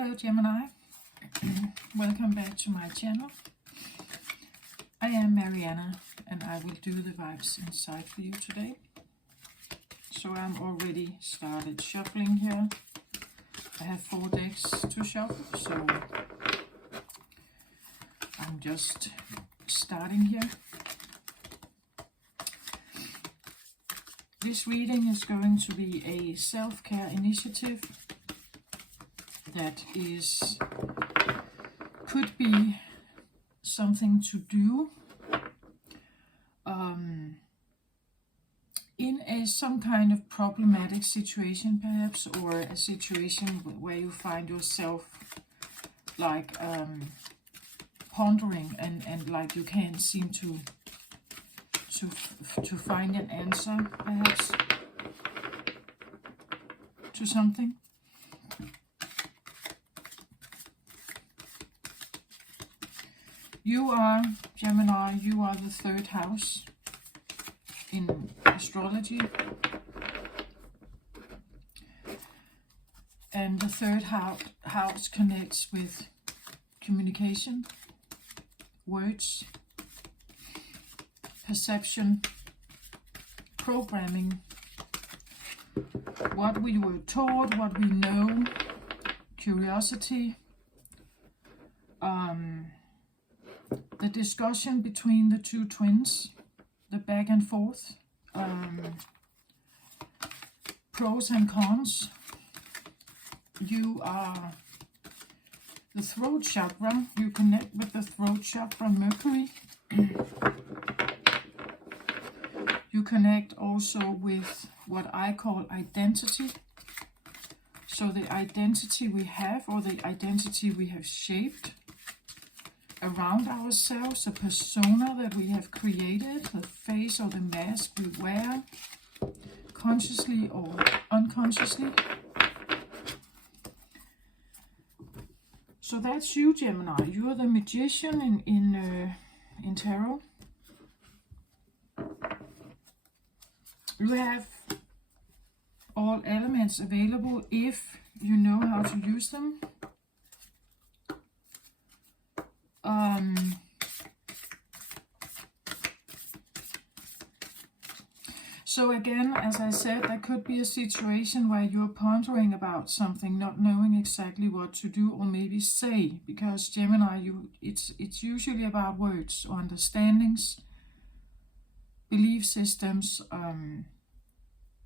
Hello Gemini, welcome back to my channel. I am Mariana and I will do the vibes inside for you today. So I'm already started shuffling here. I have 4 decks to shuffle, so I'm just starting here. This reading is going to be a self-care initiative that could be something to do in some kind of problematic situation, perhaps, or a situation where you find yourself like pondering and like you can't seem to find an answer, perhaps, to something. You are, Gemini, you are the 3rd house in astrology. And the 3rd house connects with communication, words, perception, programming, what we were taught, what we know, curiosity, the discussion between the 2 twins, the back and forth, pros and cons. You are the throat chakra. You connect with the throat chakra, Mercury. You connect also with what I call identity. So the identity we have, or the identity we have shaped around ourselves, a persona that we have created, the face or the mask we wear, consciously or unconsciously. So that's you, Gemini. You are the magician in tarot. You have all elements available if you know how to use them. So again, as I said, there could be a situation where you're pondering about something, not knowing exactly what to do or maybe say, because Gemini, it's usually about words or understandings, belief systems,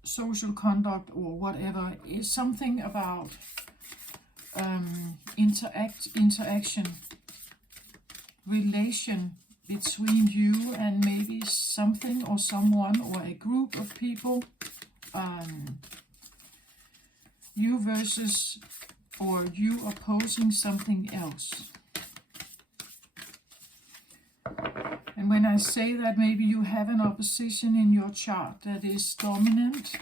social conduct, or whatever. It's something about interaction, relation between you and maybe something or someone or a group of people. You versus, or you opposing something else. And when I say that, maybe you have an opposition in your chart that is dominant.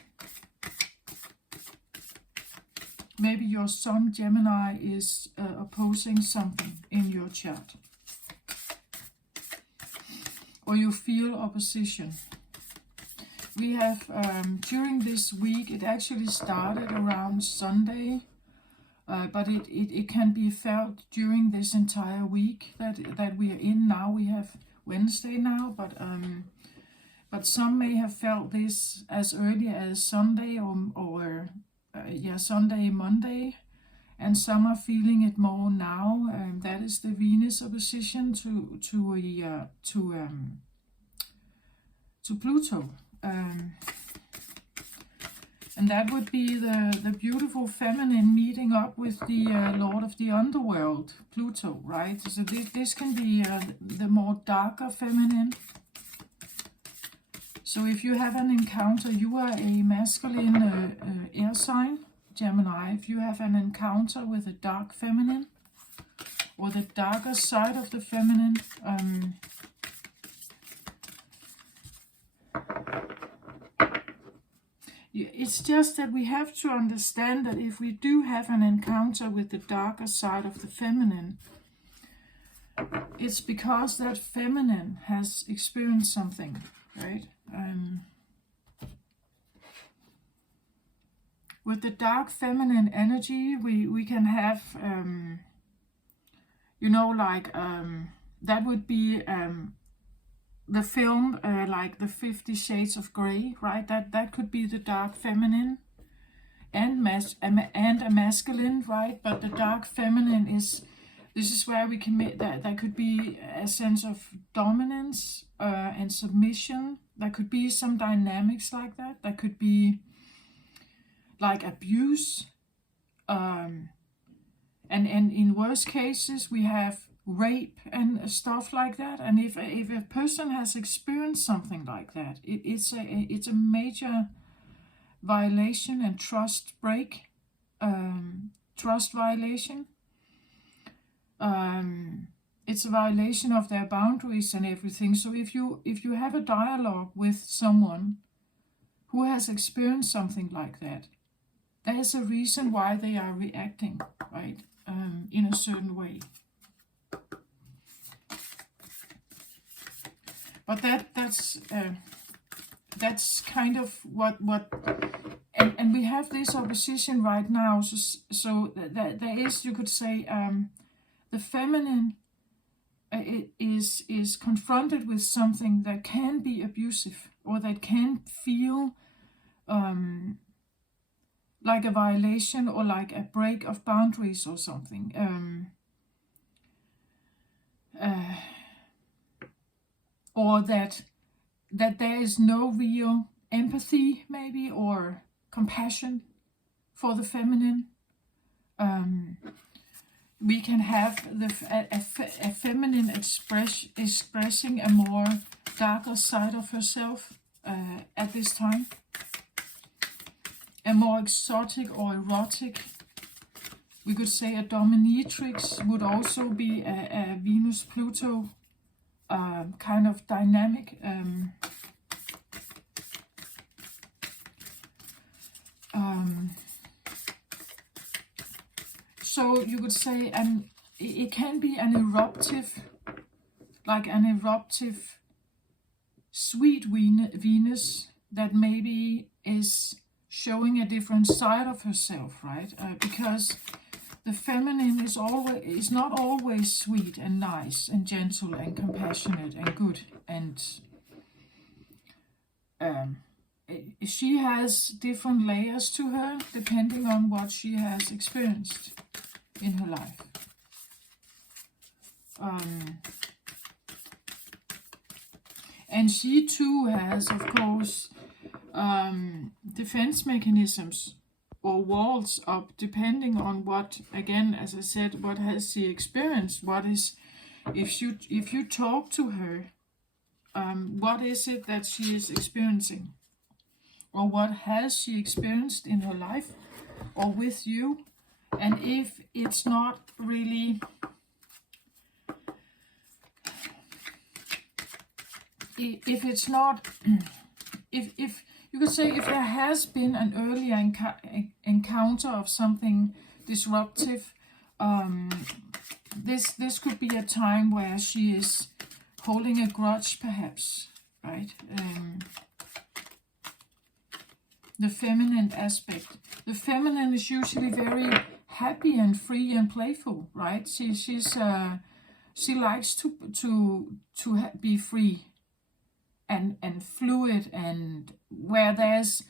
Maybe your Sun, Gemini, is opposing something in your chart. Or you feel opposition. We have, during this week, it actually started around Sunday, but it can be felt during this entire week that we are in now. We have Wednesday now, but some may have felt this as early as Sunday or Sunday, Monday, and some are feeling it more now. That is the Venus opposition to Pluto, and that would be the beautiful feminine meeting up with the Lord of the Underworld, Pluto, right? So this can be the more darker feminine. So if you have an encounter, you are a masculine air sign, Gemini. If you have an encounter with a dark feminine or the darker side of the feminine, it's just that we have to understand that if we do have an encounter with the darker side of the feminine, it's because that feminine has experienced something, right? with the dark feminine energy, we can have, you know, like that would be the film, like the 50 Shades of Grey, right? That could be the dark feminine and and a masculine, right? But the dark feminine is, this is where we can make that could be a sense of dominance and submission. There could be some dynamics like that. There could be like abuse, and in worst cases we have rape and stuff like that. And if a person has experienced something like that, it's a major violation and trust break, trust violation. It's a violation of their boundaries and everything. So if you have a dialogue with someone who has experienced something like that, there's a reason why they are reacting, right, in a certain way. But that's kind of what and we have this opposition right now. So that there is, you could say, the feminine is confronted with something that can be abusive, or that can feel like a violation, or like a break of boundaries or something. Or that there is no real empathy, maybe, or compassion for the feminine. We can have a feminine expressing a more darker side of herself at this time. A more exotic or erotic, we could say a dominatrix, would also be a Venus-Pluto kind of dynamic. So you could say, it can be an eruptive, like an eruptive sweet Venus that maybe is showing a different side of herself, right? Because the feminine is not always sweet and nice and gentle and compassionate and good, and she has different layers to her depending on what she has experienced in her life. And she too has, of course, defense mechanisms or walls up, depending on what, again, as I said, what has she experienced? What is, if you talk to her, what is it that she is experiencing? Or what has she experienced in her life or with you? And if it's not really, if it's not, if you could say, if there has been an earlier encounter of something disruptive, this could be a time where she is holding a grudge, perhaps, right? The feminine aspect. The feminine is usually very happy and free and playful, right? She likes to be free and fluid, and where there's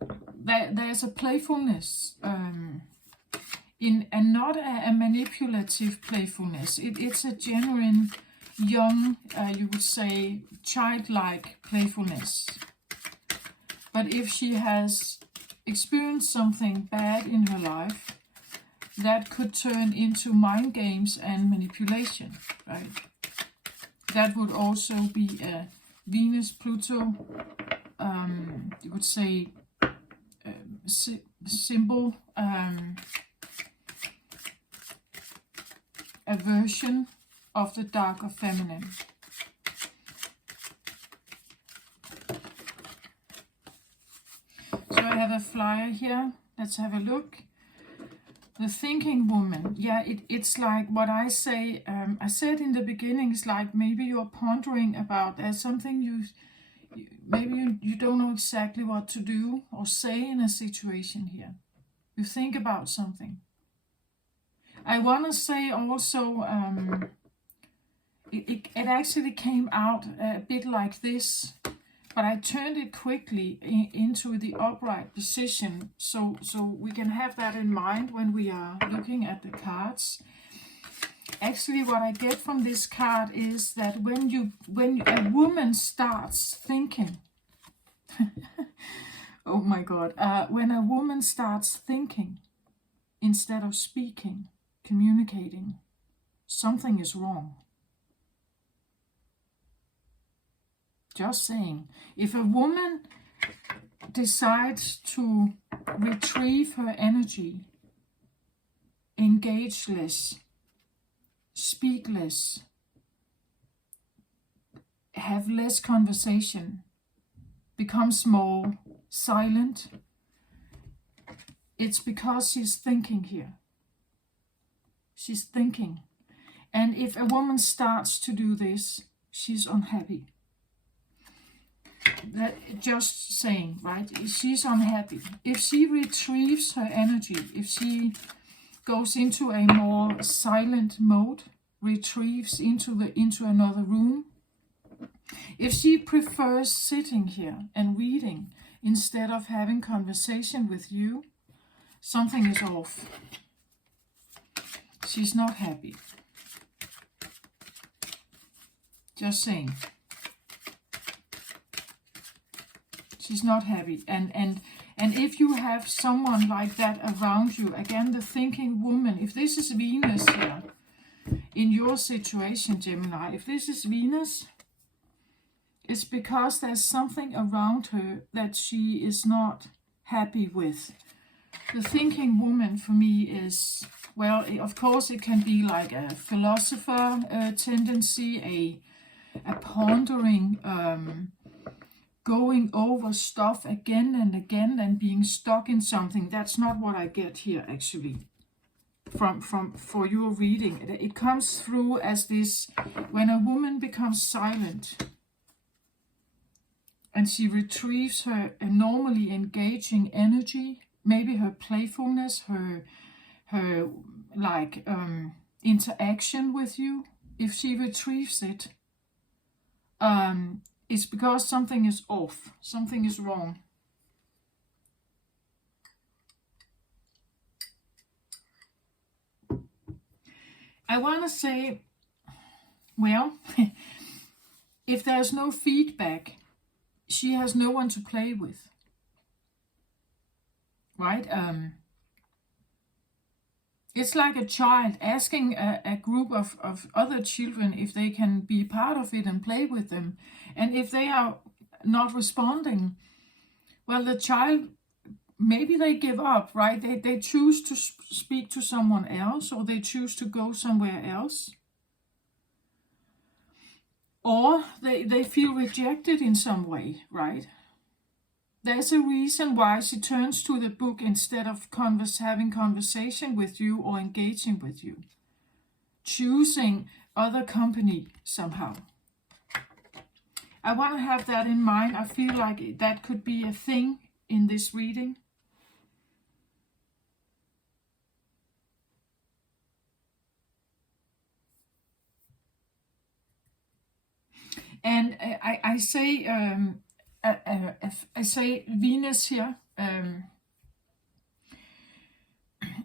a playfulness in, and not a manipulative playfulness. It's a genuine, young, you would say, childlike playfulness. But if she has experienced something bad in her life, that could turn into mind games and manipulation, right? That would also be a Venus-Pluto, you could say, symbol, a version of the darker feminine. So I have a flyer here. Let's have a look. The thinking woman. Yeah, it's like what I say. I said in the beginning, it's like maybe you're pondering about, there's something maybe you don't know exactly what to do or say in a situation here. You think about something. I want to say also, it actually came out a bit like this, but I turned it quickly into the upright position, so we can have that in mind when we are looking at the cards. Actually, what I get from this card is that when a woman starts thinking, oh my God, when a woman starts thinking instead of speaking, communicating, something is wrong. Just saying. If a woman decides to retrieve her energy, engage less, speak less, have less conversation, becomes more silent, it's because she's thinking here. She's thinking. And if a woman starts to do this, she's unhappy. That, just saying, right? She's unhappy. If she retrieves her energy, if she goes into a more silent mode, retrieves into another room, if she prefers sitting here and reading instead of having conversation with you, something is off. She's not happy. Just saying. She's not happy. And if you have someone like that around you, again, the thinking woman, if this is Venus here in your situation, Gemini, if this is Venus, it's because there's something around her that she is not happy with. The thinking woman for me is, well, of course it can be like a philosopher tendency, a pondering, going over stuff again and again and being stuck in something. That's not what I get here actually for your reading. It comes through as this: when a woman becomes silent and she retrieves her normally engaging energy, maybe her playfulness, her like interaction with you, if she retrieves it, it's because something is off, something is wrong. I want to say, well, if there's no feedback, she has no one to play with, right? It's like a child asking a group of other children if they can be part of it and play with them. And if they are not responding, well, the child, maybe they give up, right? They choose to speak to someone else, or they choose to go somewhere else. Or they feel rejected in some way, right? There's a reason why she turns to the book instead of having conversation with you or engaging with you. Choosing other company somehow. I want to have that in mind. I feel like that could be a thing in this reading. And I say Venus here,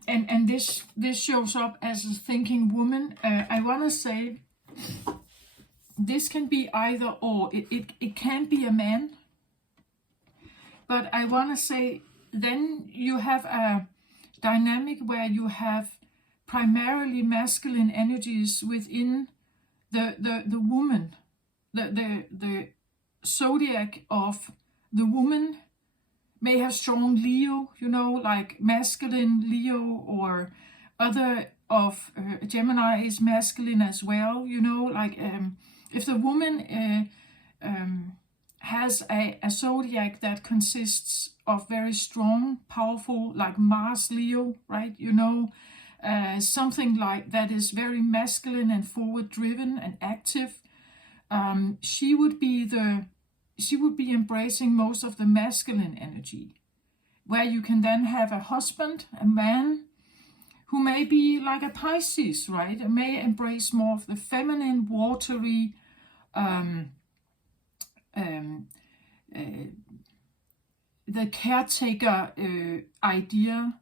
and this shows up as a thinking woman. I want to say this can be either or. It can be a man, but I want to say then you have a dynamic where you have primarily masculine energies within the woman. The zodiac of the woman may have strong Leo, like masculine Leo, or other of Gemini is masculine as well, like if the woman has a zodiac that consists of very strong, powerful, like Mars Leo, right? Something like that is very masculine and forward driven and active. She would be the she would be embracing most of the masculine energy, where you can then have a husband, a man, who may be like a Pisces, right? And may embrace more of the feminine, watery, the caretaker idea,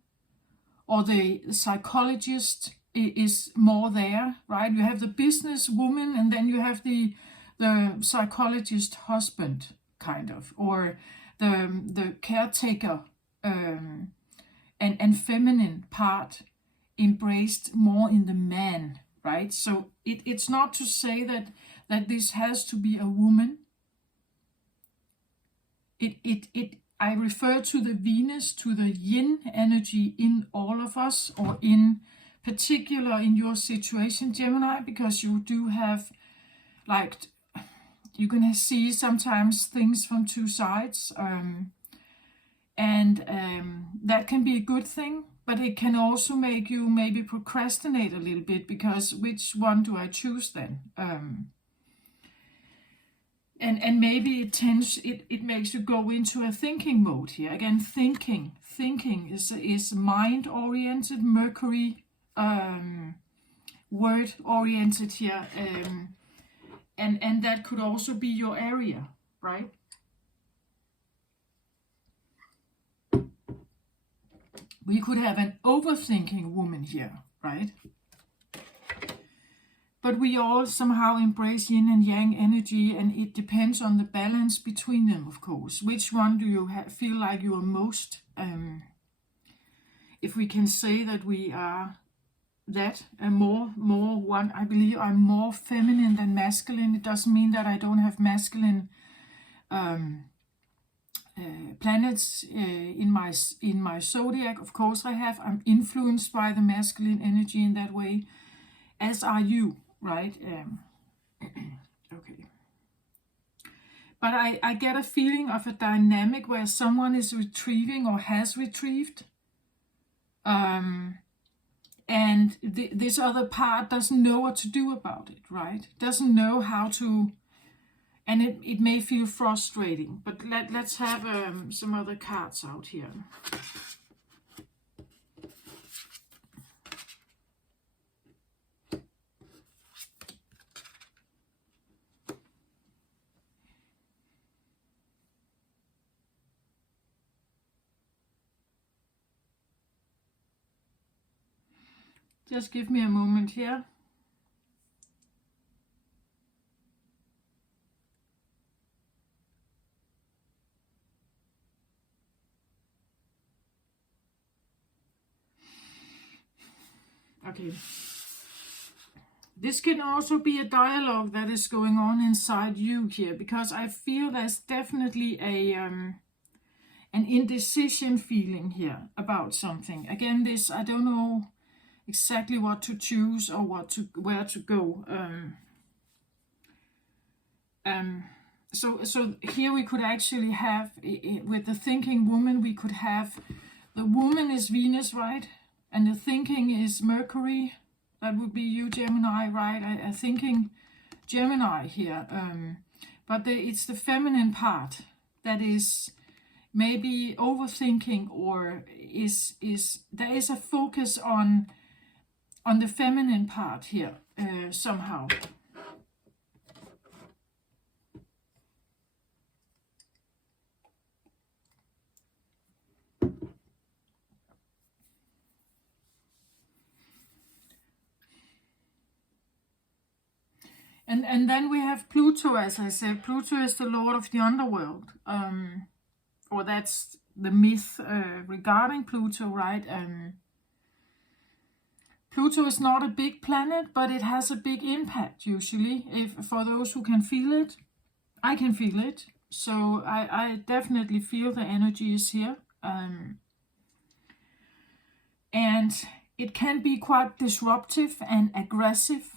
or the psychologist is more there, right? You have the business woman, and then you have the psychologist husband, kind of, or the caretaker and feminine part embraced more in the man, right? So it's not to say that this has to be a woman. I refer to the Venus, to the yin energy in all of us, or in particular in your situation, Gemini, because you do have, like, you can see sometimes things from two sides, and that can be a good thing, but it can also make you maybe procrastinate a little bit, because which one do I choose then? And maybe it makes you go into a thinking mode here. Again, thinking is mind-oriented, Mercury word-oriented here, and that could also be your area, right? We could have an overthinking woman here, right? But we all somehow embrace yin and yang energy, and it depends on the balance between them, of course. Which one do you feel like you are most, if we can say that we are that, more one, I believe I'm more feminine than masculine. It doesn't mean that I don't have masculine planets in my zodiac. Of course I have. I'm influenced by the masculine energy in that way, as are you. Right? Okay. But I get a feeling of a dynamic where someone is retrieving or has retrieved. And this other part doesn't know what to do about it, right? Doesn't know how to, and it may feel frustrating. But let's have some other cards out here. Just give me a moment here. Okay. This can also be a dialogue that is going on inside you here, because I feel there's definitely an indecision feeling here about something. Again, this, I don't know exactly what to choose or where to go. So here we could actually have, with the thinking woman, we could have, the woman is Venus, right? And the thinking is Mercury. That would be you, Gemini, right? I thinking Gemini here. But it's the feminine part that is maybe overthinking, or is there is a focus on the feminine part here, somehow. And then we have Pluto, as I said. Pluto is the lord of the underworld. Or that's the myth regarding Pluto, right? Pluto is not a big planet, but it has a big impact usually. For those who can feel it, I can feel it. So I definitely feel the energy is here. And it can be quite disruptive and aggressive.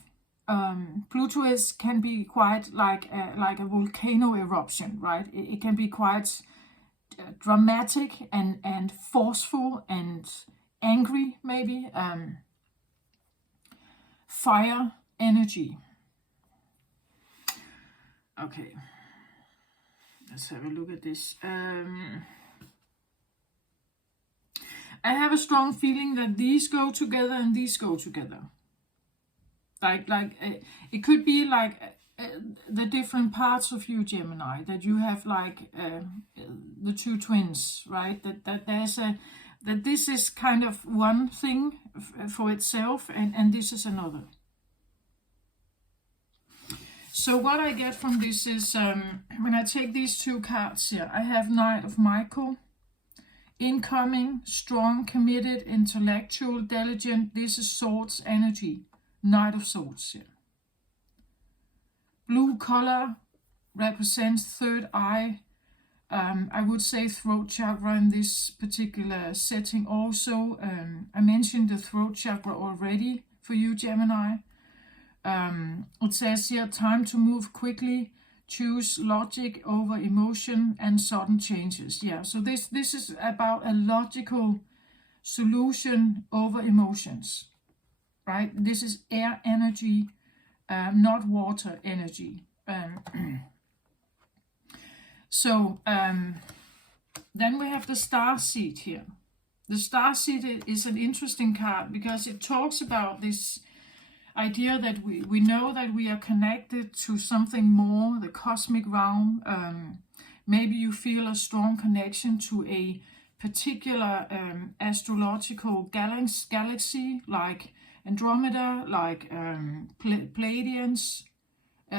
Pluto can be quite like a volcano eruption, right? It can be quite dramatic and forceful and angry, maybe. Fire energy. Okay. Let's have a look at this. I have a strong feeling that these go together and these go together. It could be like the different parts of you, Gemini, that you have like the two twins, right? That there's that this is kind of one thing for itself, and this is another. So what I get from this is, when I take these two cards here, I have Knight of Michael, incoming, strong, committed, intellectual, diligent. This is Swords energy, Knight of Swords here. Blue color represents third eye. I would say throat chakra in this particular setting also. I mentioned the throat chakra already for you, Gemini. It says here, time to move quickly, choose logic over emotion and sudden changes. Yeah, so this is about a logical solution over emotions, right? This is air energy, not water energy. Then we have the Starseed here. The Starseed is an interesting card because it talks about this idea that we know that we are connected to something more, the cosmic realm. Maybe you feel a strong connection to a particular astrological galaxy, like Andromeda, like Pleiadians,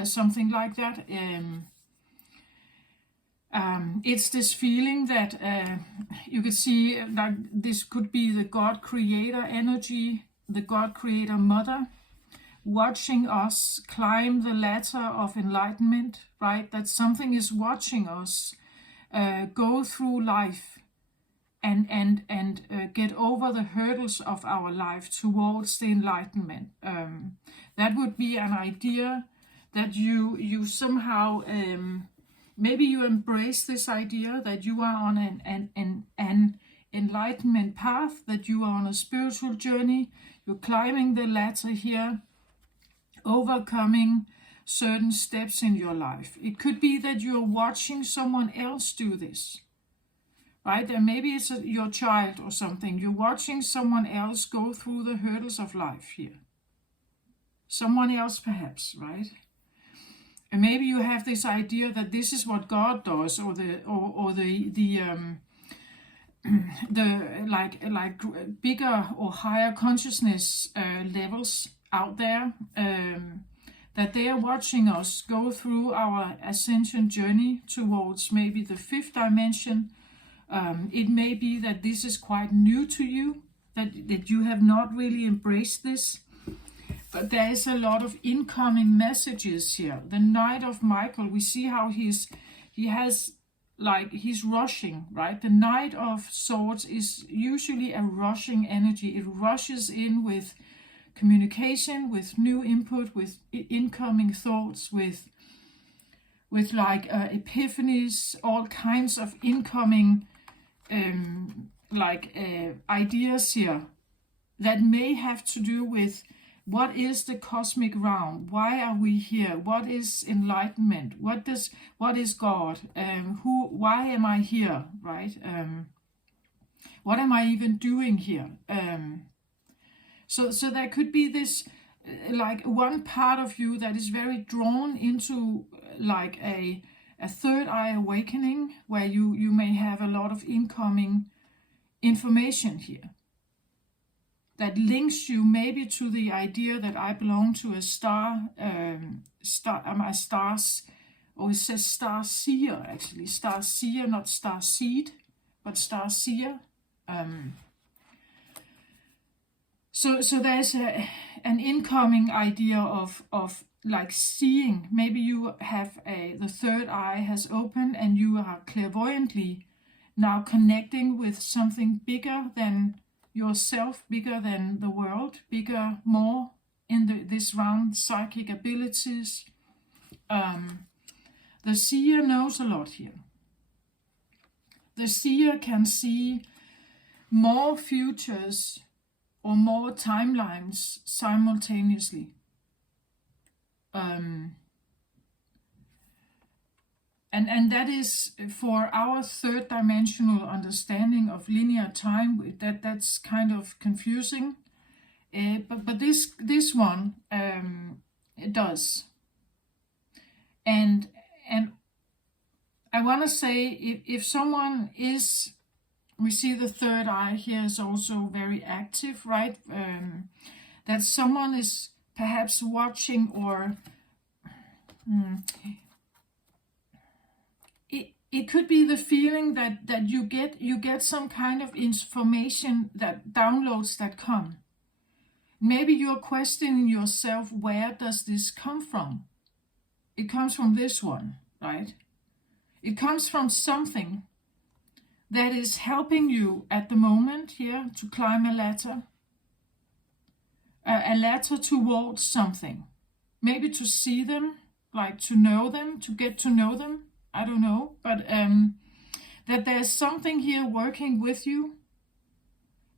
something like that. It's this feeling that you could see like this could be the God Creator energy, the God Creator Mother, watching us climb the ladder of enlightenment, right? That something is watching us go through life and get over the hurdles of our life towards the enlightenment. That would be an idea that you somehow maybe you embrace this idea that you are on an enlightenment path, that you are on a spiritual journey. You're climbing the ladder here, overcoming certain steps in your life. It could be that you're watching someone else do this, right? And maybe it's your child or something. You're watching someone else go through the hurdles of life here. Someone else perhaps, right? And maybe you have this idea that this is what God does, or the like bigger or higher consciousness levels out there, that they are watching us go through our ascension journey towards maybe the fifth dimension. It may be that this is quite new to you, that you have not really embraced this. But there is a lot of incoming messages here. The Knight of Michael, we see how he's rushing, right? The Knight of Swords is usually a rushing energy. It rushes in with communication, with new input, with incoming thoughts, with epiphanies, all kinds of incoming ideas here that may have to do with what is the cosmic realm? Why are we here? What is enlightenment? What is God? Why am I here? Right? What am I even doing here? So there could be this like one part of you that is very drawn into like a third eye awakening, where you may have a lot of incoming information here that links you maybe to the idea that I belong to a star, am I stars, or it says star seer actually, star seer, not star seed, but star seer. So there's an incoming idea of like seeing. Maybe you have the third eye has opened and you are clairvoyantly now connecting with something bigger than yourself, bigger than the world, bigger, more in this round, psychic abilities. The seer knows a lot here. The seer can see more futures or more timelines simultaneously. And that is for our third dimensional understanding of linear time. That's kind of confusing, but this one it does. And I want to say, if someone is, we see the third eye here is also very active, right? That someone is perhaps watching, or it could be the feeling that you get some kind of information, that downloads that come. Maybe you're questioning yourself, where does this come from? It comes from this one, right? It comes from something that is helping you at the moment here to climb a ladder towards something. Maybe to see them, like to know them, to get to know them. I don't know, but that there's something here working with you,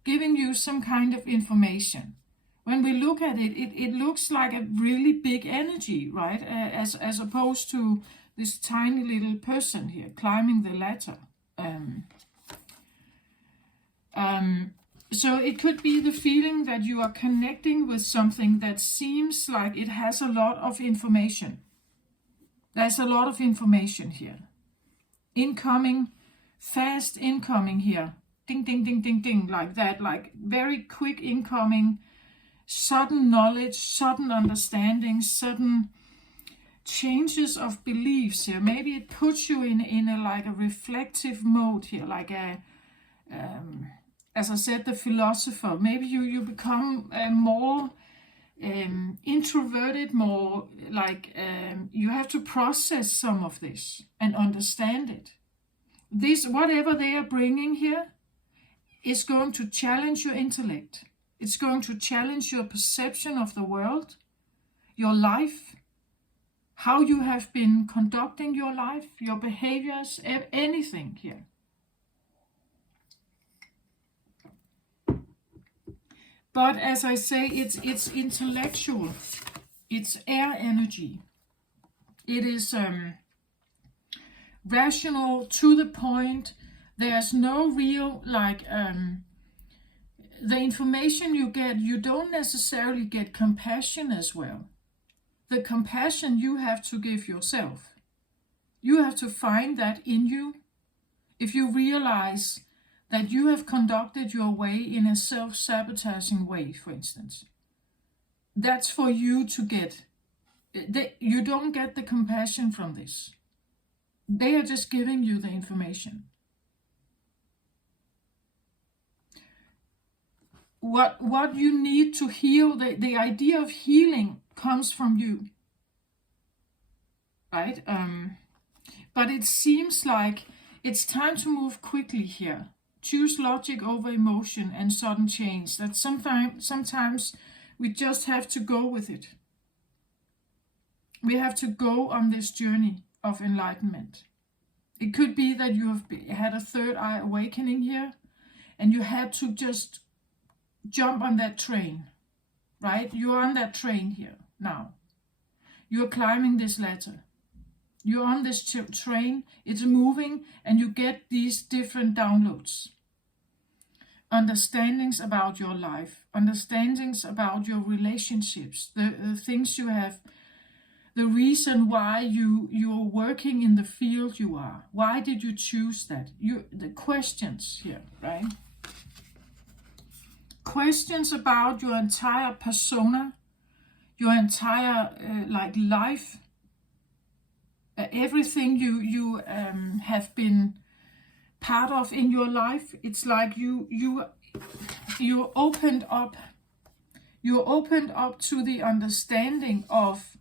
giving you some kind of information. When we look at it, it looks like a really big energy, right? As opposed to this tiny little person here climbing the ladder. So it could be the feeling that you are connecting with something that seems like it has a lot of information. There's a lot of information here. Incoming, fast incoming here. Ding, ding, ding, ding, ding, like that. Like very quick incoming, sudden knowledge, sudden understanding, sudden changes of beliefs here. Maybe it puts you in a like a reflective mode here, like a as I said, the philosopher. Maybe you become more introverted, more like you have to process some of this and understand it. This, whatever they are bringing here, is going to challenge your intellect. It's going to challenge your perception of the world, your life, how you have been conducting your life, your behaviors, anything here. But as I say, it's intellectual. It's air energy. It is rational, to the point. There's no real the information you get, you don't necessarily get compassion as well. The compassion you have to give yourself. You have to find that in you. If you realize that you have conducted your way in a self-sabotaging way, for instance, that's for you to get. You don't get the compassion from this. They are just giving you the information. What you need to heal, the idea of healing comes from you, right? But it seems like it's time to move quickly here. Choose logic over emotion and sudden change. That sometimes we just have to go with it. We have to go on this journey of enlightenment. It could be that you have had a third eye awakening here, and you had to just jump on that train, right? You're on that train here now. You're climbing this ladder. You're on this train, it's moving, and you get these different downloads. Understandings about your life, understandings about your relationships, the things you have, the reason why you're working in the field you are. Why did you choose that? The questions here, right? Questions about your entire persona, your entire life. Everything you have been part of in your life. It's like you're opened up. You're opened up to the understanding of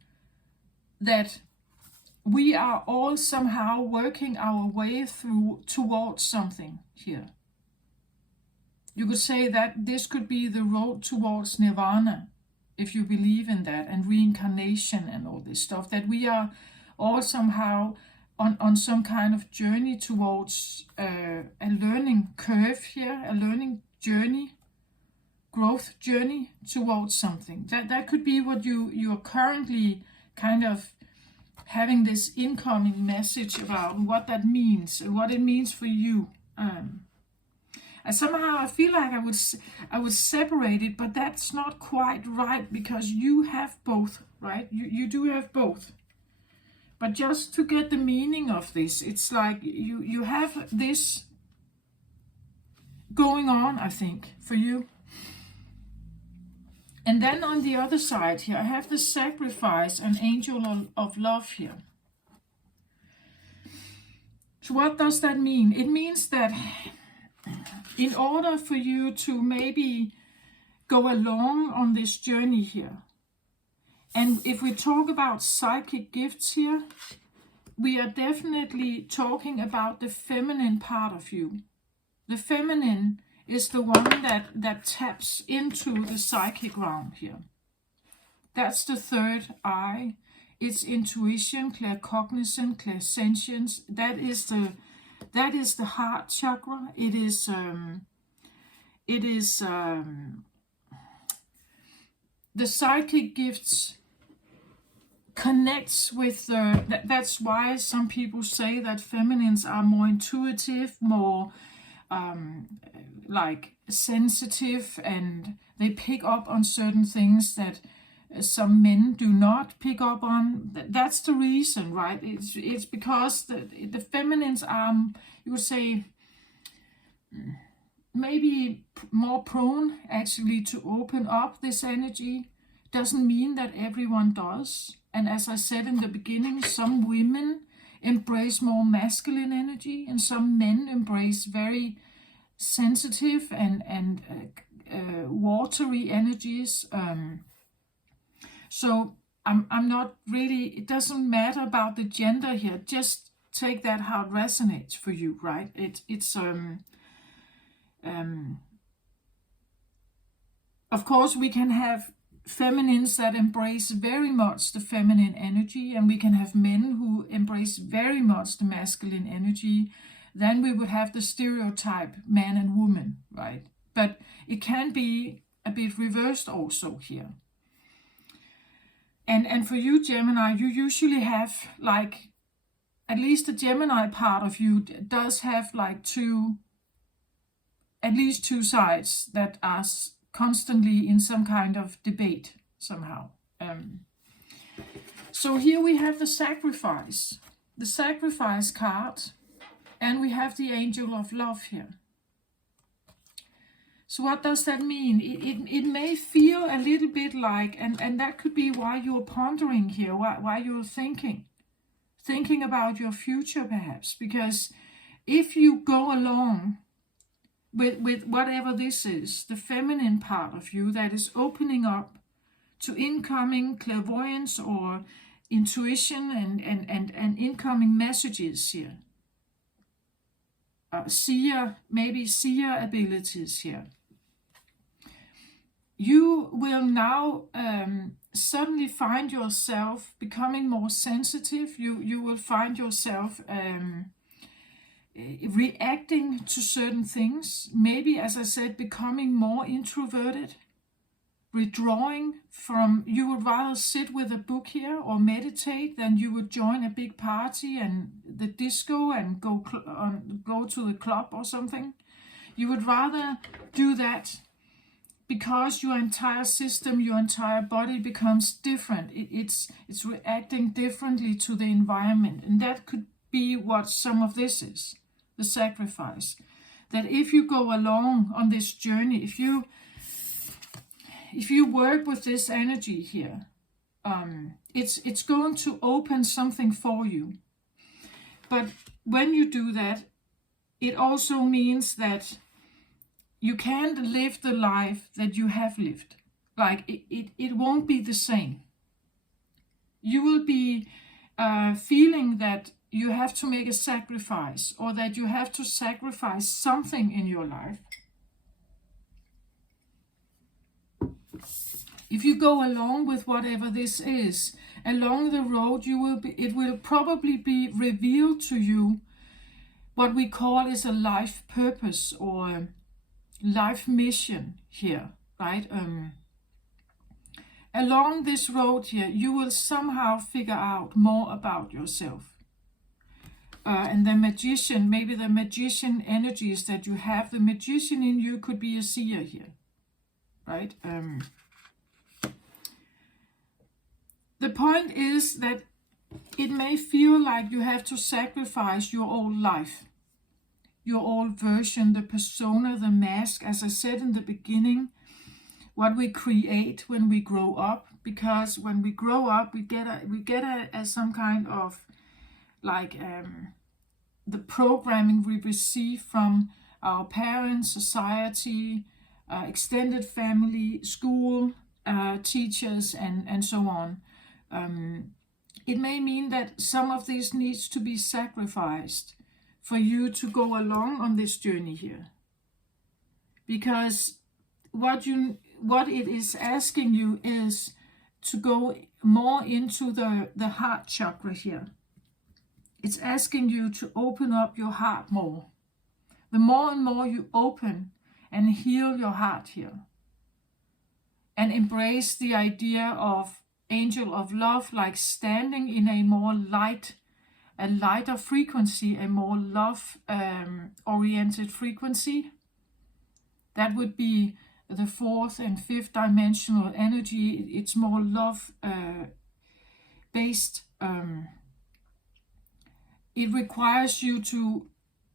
that we are all somehow working our way towards something here. You could say that this could be the road towards nirvana, if you believe in that, and reincarnation and all this stuff, that we are all somehow on some kind of journey towards a learning curve here, a learning journey, growth journey towards something. That could be what you're currently kind of having this incoming message about what that means and what it means for you. And somehow I feel like I would separate it, but that's not quite right, because you have both, right? You do have both. But just to get the meaning of this, it's like you have this going on, I think, for you. And then on the other side here, I have the sacrifice and angel of love here. So what does that mean? It means that in order for you to maybe go along on this journey here, and if we talk about psychic gifts here, we are definitely talking about the feminine part of you. The feminine is the one that taps into the psychic realm here. That's the third eye. It's intuition, claircognizance, clairsentience. That is the heart chakra. It is the psychic gifts connects with that's why some people say that feminines are more intuitive, more like sensitive, and they pick up on certain things that some men do not pick up on. That's the reason, right? It's because the feminines are, you would say, maybe more prone actually to open up this energy. Doesn't mean that everyone does. And as I said in the beginning, some women embrace more masculine energy, and some men embrace very sensitive and watery energies. So I'm not really, it doesn't matter about the gender here. Just take that how it resonates for you, right? It's of course we can have feminines that embrace very much the feminine energy, and we can have men who embrace very much the masculine energy. Then we would have the stereotype man and woman, right? But it can be a bit reversed also here. And for you, Gemini, you usually have, like, at least the Gemini part of you does have like at least two sides that are constantly in some kind of debate somehow. So here we have the sacrifice card, and we have the angel of love here. So what does that mean? It may feel a little bit like, and that could be why you're pondering here, why you're thinking about your future perhaps, because if you go along with whatever this is, the feminine part of you that is opening up to incoming clairvoyance or intuition and incoming messages here, seer abilities here, you will now suddenly find yourself becoming more sensitive. You will find yourself reacting to certain things, maybe, as I said, becoming more introverted, withdrawing from, you would rather sit with a book here or meditate than you would join a big party and the disco and go to the club or something. You would rather do that because your entire system, your entire body becomes different. It's reacting differently to the environment, and that could be what some of this is, the sacrifice. That if you go along on this journey, if you work with this energy here, it's going to open something for you. But when you do that, it also means that you can't live the life that you have lived. Like it won't be the same. You will be feeling that you have to make a sacrifice, or that you have to sacrifice something in your life. If you go along with whatever this is, along the road, it will probably be revealed to you what we call is a life purpose or life mission here, right? along this road here, you will somehow figure out more about yourself. And the magician, maybe the magician energies that you have, the magician in you could be a seer here, right? The point is that it may feel like you have to sacrifice your old life, your old version, the persona, the mask, as I said in the beginning, what we create when we grow up. Because when we grow up, we get some kind of like the programming we receive from our parents, society, extended family, school, teachers, and so on. It may mean that some of this needs to be sacrificed for you to go along on this journey here. Because what it is asking you is to go more into the heart chakra here. It's asking you to open up your heart more. The more and more you open and heal your heart here, and embrace the idea of angel of love, like standing in a more a lighter frequency, a more love oriented frequency. That would be the fourth and fifth dimensional energy. It's more love based. It requires you to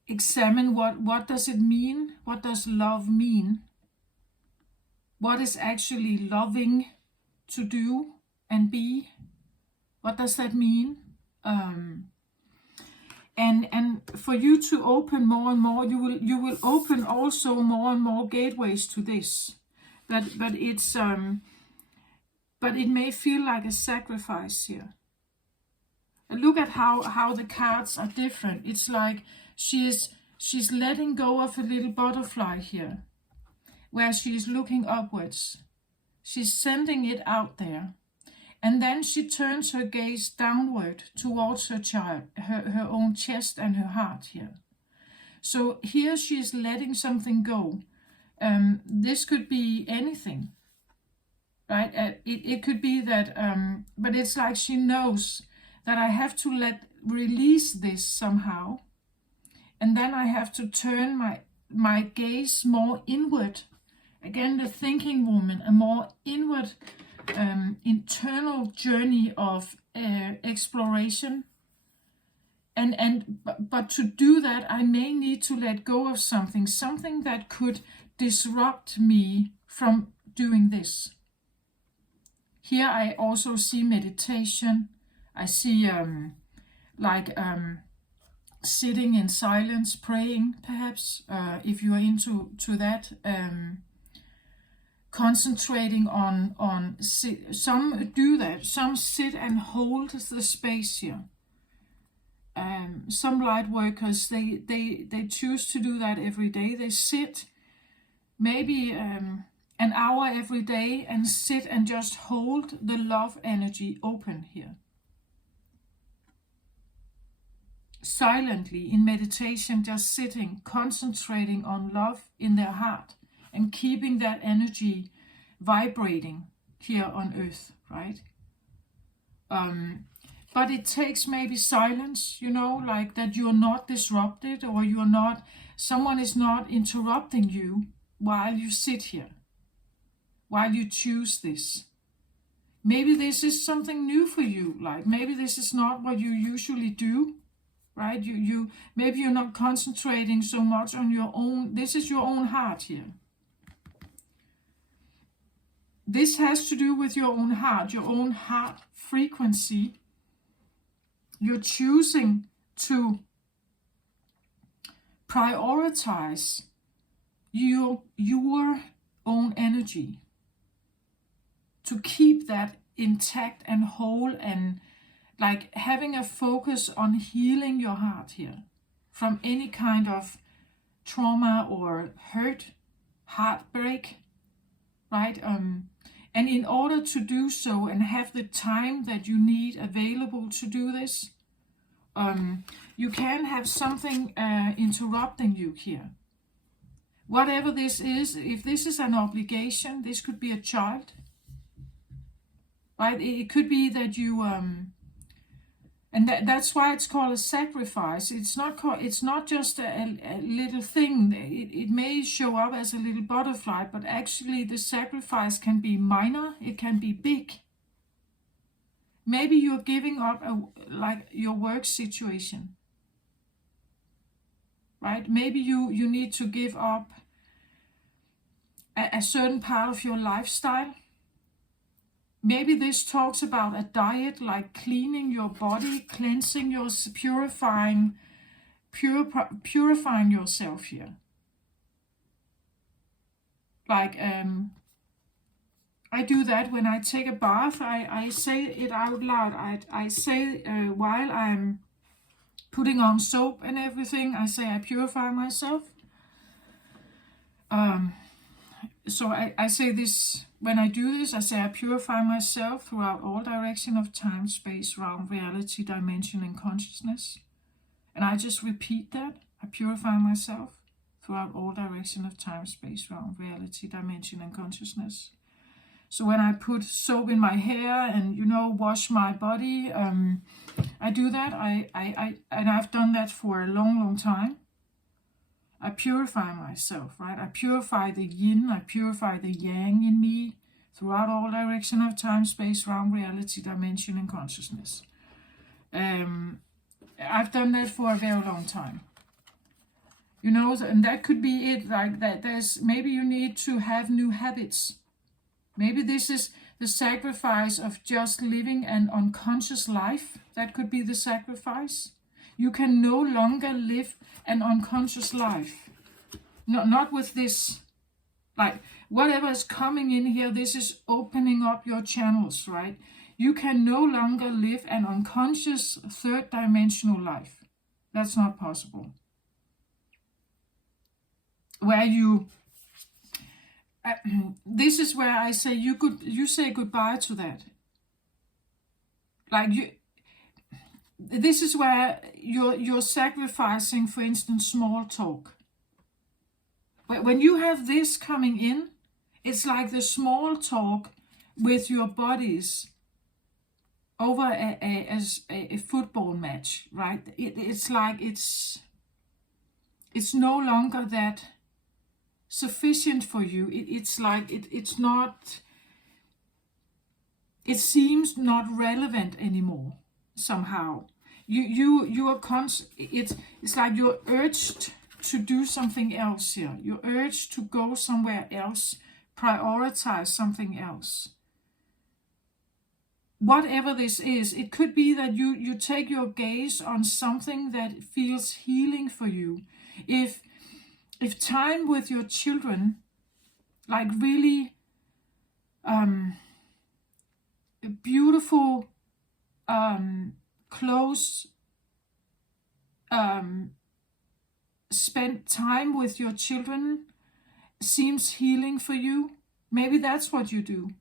examine what does it mean? What does love mean? What is actually loving to do and be? What does that mean? And for you to open more and more, you will open also more and more gateways to this. But it may feel like a sacrifice here. And look at how the cards are different. It's like she's letting go of a little butterfly here, where she's looking upwards. She's sending it out there. And then she turns her gaze downward towards her child, her own chest and her heart here. So here she's letting something go. This could be anything, right? It could be that, but it's like she knows that I have to release this somehow. And then I have to turn my gaze more inward. Again, the thinking woman, a more inward internal journey of exploration, but to do that I may need to let go of something that could disrupt me from doing this. Here I also see meditation. I see sitting in silence, praying, perhaps, if you are into that. Concentrating on some do that. Some sit and hold the space here. Some light workers, they choose to do that every day. They sit maybe an hour every day and sit and just hold the love energy open here. Silently in meditation, just sitting, concentrating on love in their heart and keeping that energy vibrating here on earth, right? But it takes maybe silence, like that you're not disrupted, or someone is not interrupting you while you sit here, while you choose this. Maybe this is something new for you, like maybe this is not what you usually do, right? Maybe you're not concentrating so much on your own. This is your own heart here. This has to do with your own heart frequency. You're choosing to prioritize your own energy, to keep that intact and whole, and like having a focus on healing your heart here from any kind of trauma or hurt, heartbreak, right? And in order to do so and have the time that you need available to do this, you can have something interrupting you here. Whatever this is, if this is an obligation, this could be a child. right? It could be that you and that's why it's called a sacrifice. It's not just a little thing. It may show up as a little butterfly, but actually the sacrifice can be minor, it can be big. Maybe you're giving up like your work situation, right? Maybe you need to give up a certain part of your lifestyle. Maybe this talks about a diet, like cleaning your body, cleansing your, purifying yourself here. Like I do that when I take a bath. I say it out loud. I say while I'm putting on soap and everything, I say I purify myself. So I say this, when I do this, I say I purify myself throughout all direction of time, space, realm, reality, dimension, and consciousness. And I just repeat that. I purify myself throughout all direction of time, space, realm, reality, dimension, and consciousness. So when I put soap in my hair and, wash my body, I do that. And I've done that for a long, long time. I purify myself, right? I purify the yin, I purify the yang in me throughout all direction of time, space, realm, reality, dimension, and consciousness. I've done that for a very long time. And that could be it, like that. Maybe you need to have new habits. Maybe this is the sacrifice of just living an unconscious life. That could be the sacrifice. You can no longer live an unconscious life. Not with this, like whatever is coming in here, this is opening up your channels, right? You can no longer live an unconscious third dimensional life. That's not possible. Where this is where I say you say goodbye to that. Like this is where you're sacrificing, for instance, small talk. When you have this coming in, it's like the small talk with your bodies over a football match, right? It's like it's no longer that sufficient for you. It's like it's not. It seems not relevant anymore. Somehow you are it's like you're urged to do something else here. You're urged to go somewhere else, prioritize something else. Whatever this is, it could be that you take your gaze on something that feels healing for you. If time with your children, like really beautiful, close, spent time with your children seems healing for you, maybe that's what you do.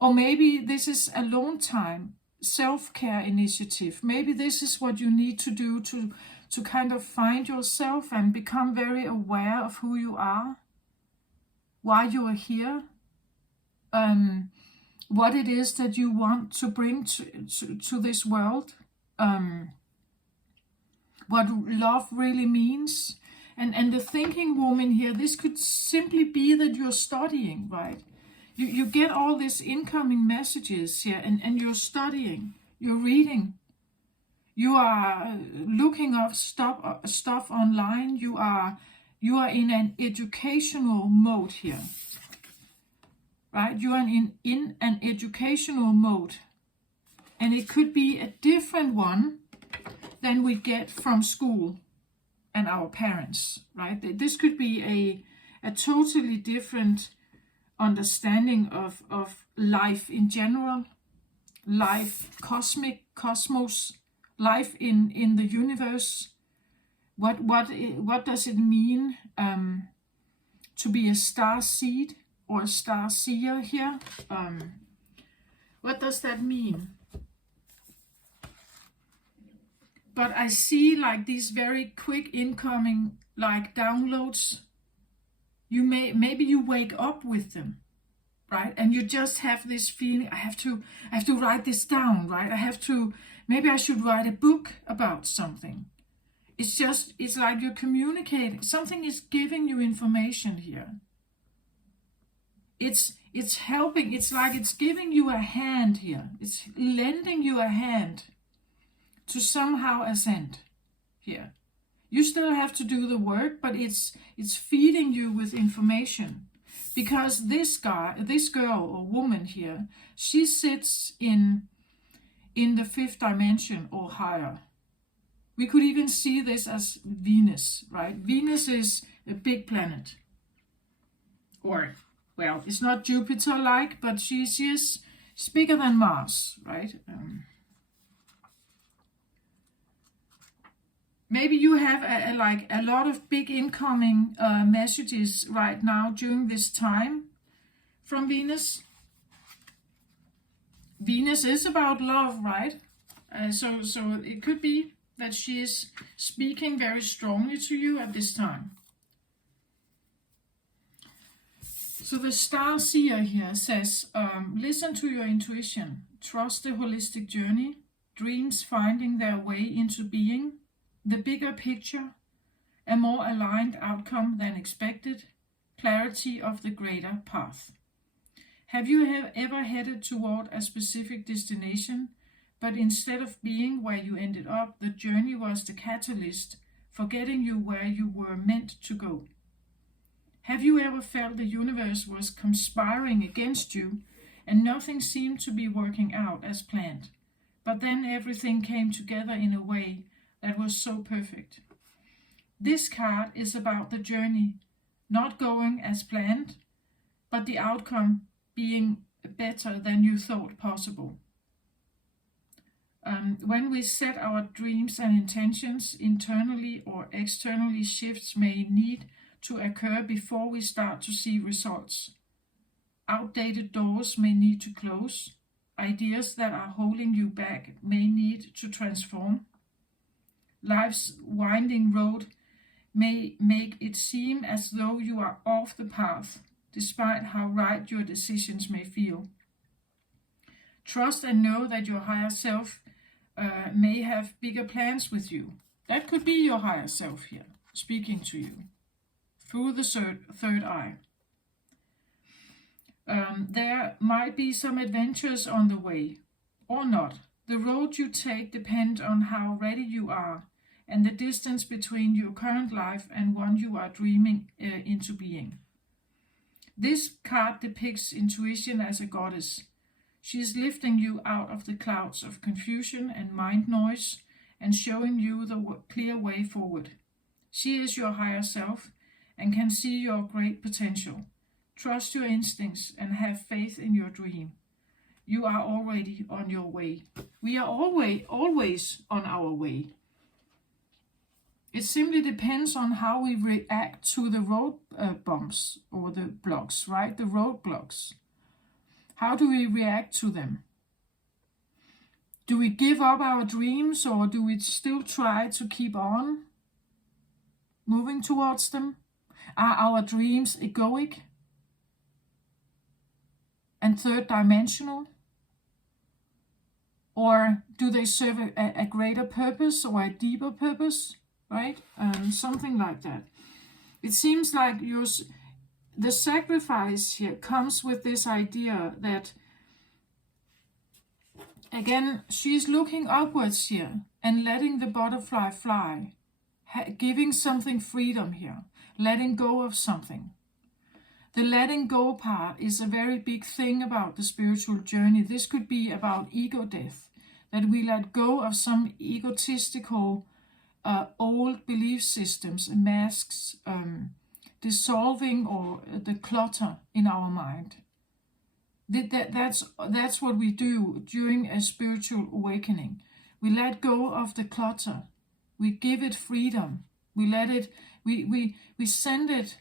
Or maybe this is alone time, self-care initiative. Maybe this is what you need to do to kind of find yourself and become very aware of who you are, why you are here, what it is that you want to bring to this world, what love really means. And the thinking woman here, this could simply be that you're studying, right? You get all these incoming messages here, and you're studying, you're reading, you are looking up stuff online, you are in an educational mode here, right? You are in an educational mode, and it could be a different one than we get from school and our parents, right? This could be a totally different understanding of life in general, life, cosmos, life in the universe. What does it mean to be a star seed or a star seer here? What does that mean? But I see like these very quick incoming like downloads. Maybe you wake up with them, right? And you just have this feeling, I have to write this down, right? Maybe I should write a book about something. It's like you're communicating. Something is giving you information here. It's helping. It's like it's giving you a hand here. It's lending you a hand to somehow ascend here. You still have to do the work, but it's feeding you with information. Because this girl or woman here, she sits in the 5th dimension or higher. We could even see this as Venus, right? Venus is a big planet. Or, well, it's not Jupiter-like, but she's bigger than Mars, right? Maybe you have a lot of big incoming messages right now during this time from Venus. Venus is about love, right? So it could be that she is speaking very strongly to you at this time. So the Star Seer here says, listen to your intuition, trust the holistic journey, dreams finding their way into being, the bigger picture, a more aligned outcome than expected, clarity of the greater path. Have you ever headed toward a specific destination, but instead of being where you ended up, the journey was the catalyst for getting you where you were meant to go? Have you ever felt the universe was conspiring against you and nothing seemed to be working out as planned, but then everything came together in a way that was so perfect? This card is about the journey not going as planned, but the outcome being better than you thought possible. When we set our dreams and intentions internally or externally, shifts may need to occur before we start to see results. Outdated doors may need to close. Ideas that are holding you back may need to transform. Life's winding road may make it seem as though you are off the path, despite how right your decisions may feel. Trust and know that your higher self may have bigger plans with you. That could be your higher self here, speaking to you through the third eye. There might be some adventures on the way, or not. The road you take depends on how ready you are and the distance between your current life and one you are dreaming into being. This card depicts intuition as a goddess. She is lifting you out of the clouds of confusion and mind noise and showing you the clear way forward. She is your higher self and can see your great potential. Trust your instincts and have faith in your dream. You are already on your way. We are always on our way. It simply depends on how we react to the road bumps or the blocks, right? The roadblocks. How do we react to them? Do we give up our dreams, or do we still try to keep on moving towards them? Are our dreams egoic and third dimensional? Or do they serve a greater purpose or a deeper purpose? Right? Something like that. It seems like the sacrifice here comes with this idea that, again, she's looking upwards here and letting the butterfly fly, giving something freedom here, letting go of something. The letting go part is a very big thing about the spiritual journey. This could be about ego death, that we let go of some egotistical old belief systems and masks, dissolving or the clutter in our mind. That's what we do during a spiritual awakening. We let go of the clutter. We give it freedom. We let it. We send it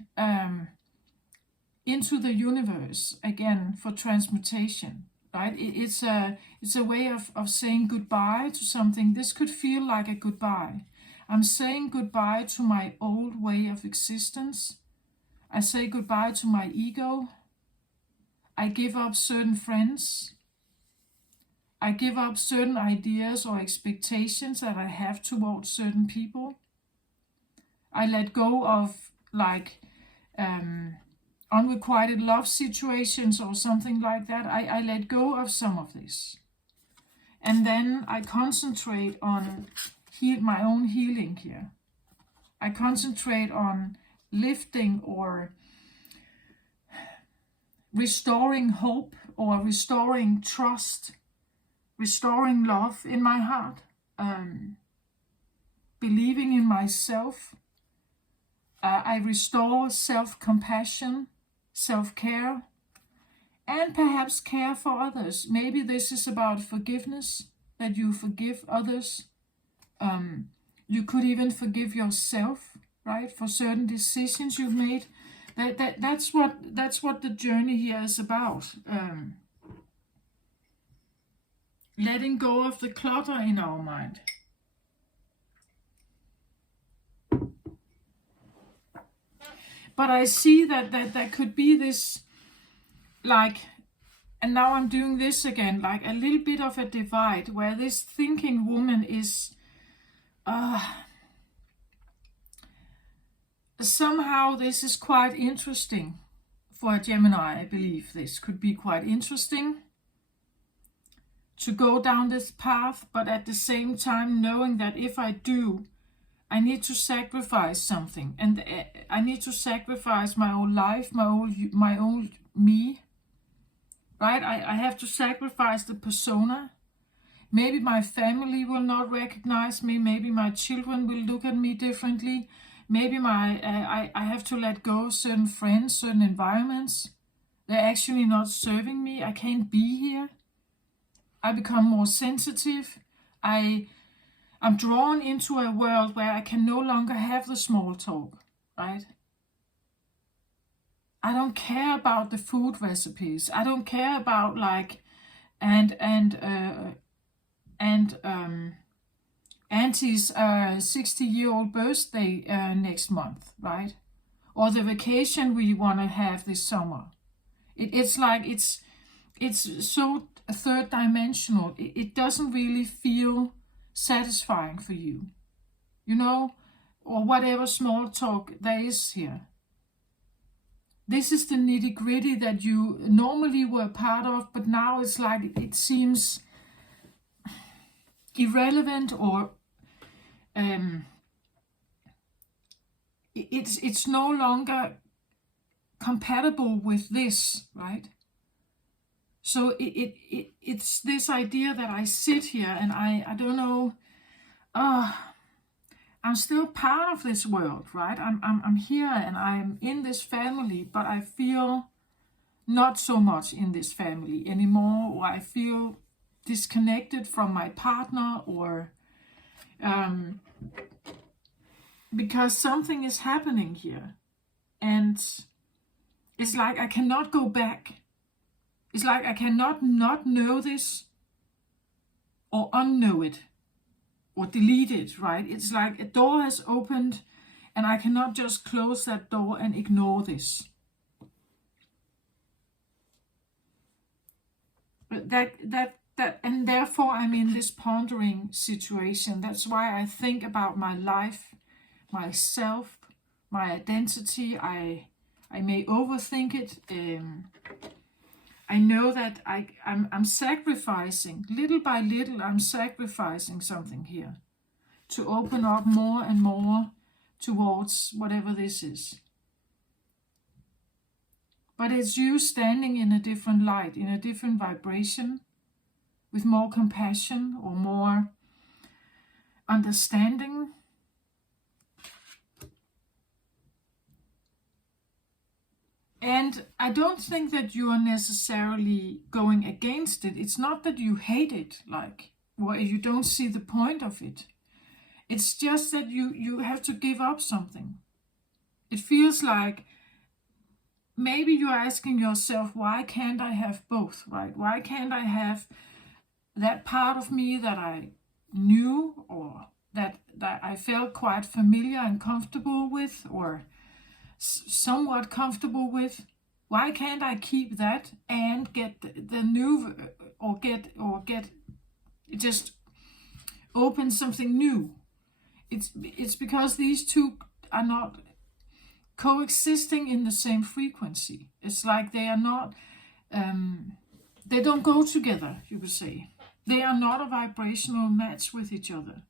into the universe again for transmutation. Right? It's a way of saying goodbye to something. This could feel like a goodbye. I'm saying goodbye to my old way of existence. I say goodbye to my ego. I give up certain friends. I give up certain ideas or expectations that I have towards certain people. I let go of like unrequited love situations or something like that. I let go of some of this. And then I concentrate on my own healing here. I concentrate on lifting or restoring hope or restoring trust, restoring love in my heart, believing in myself. I restore self-compassion, self-care, and perhaps care for others. Maybe this is about forgiveness, that you forgive others. You could even forgive yourself, right, for certain decisions you've made. That's what the journey here is about. Letting go of the clutter in our mind. But I see that there could be this, like, and now I'm doing this again, like a little bit of a divide where this thinking woman is somehow this is quite interesting for a Gemini. I believe this could be quite interesting to go down this path, but at the same time knowing that if I do, I need to sacrifice something, and I need to sacrifice my own life, my own me, right? I have to sacrifice the persona. Maybe my family will not recognize me. Maybe my children will look at me differently. Maybe I have to let go of certain friends, certain environments. They're actually not serving me. I can't be here. I become more sensitive. I'm drawn into a world where I can no longer have the small talk, right? I don't care about the food recipes. I don't care about like Auntie's 60-year-old birthday next month, right? Or the vacation we want to have this summer. It's like it's so third dimensional. It doesn't really feel satisfying for you, you know, or whatever small talk there is here. This is the nitty-gritty that you normally were part of, but now it's like it seems irrelevant, or it's no longer compatible with this, right? So it's this idea that I sit here and I don't know, I'm still part of this world, right? I'm here and I'm in this family, but I feel not so much in this family anymore, or I feel disconnected from my partner, or because something is happening here, and it's like I cannot go back. It's like I cannot not know this or unknow it or delete it, right? It's like a door has opened and I cannot just close that door and ignore this. But and therefore I'm in this pondering situation. That's why I think about my life, myself, my identity. I may overthink it. I know that I'm sacrificing, little by little, I'm sacrificing something here to open up more and more towards whatever this is. But it's you standing in a different light, in a different vibration, with more compassion or more understanding. And I don't think that you are necessarily going against it. It's not that you hate it, like, or you don't see the point of it. It's just that you have to give up something. It feels like maybe you're asking yourself, why can't I have both, right? Why can't I have that part of me that I knew, or that I felt quite familiar and comfortable with, or somewhat comfortable with, Why can't I keep that and get the new, or get just open something new? It's because these two are not coexisting in the same frequency. It's like they are not, they don't go together, you could say. They are not a vibrational match with each other.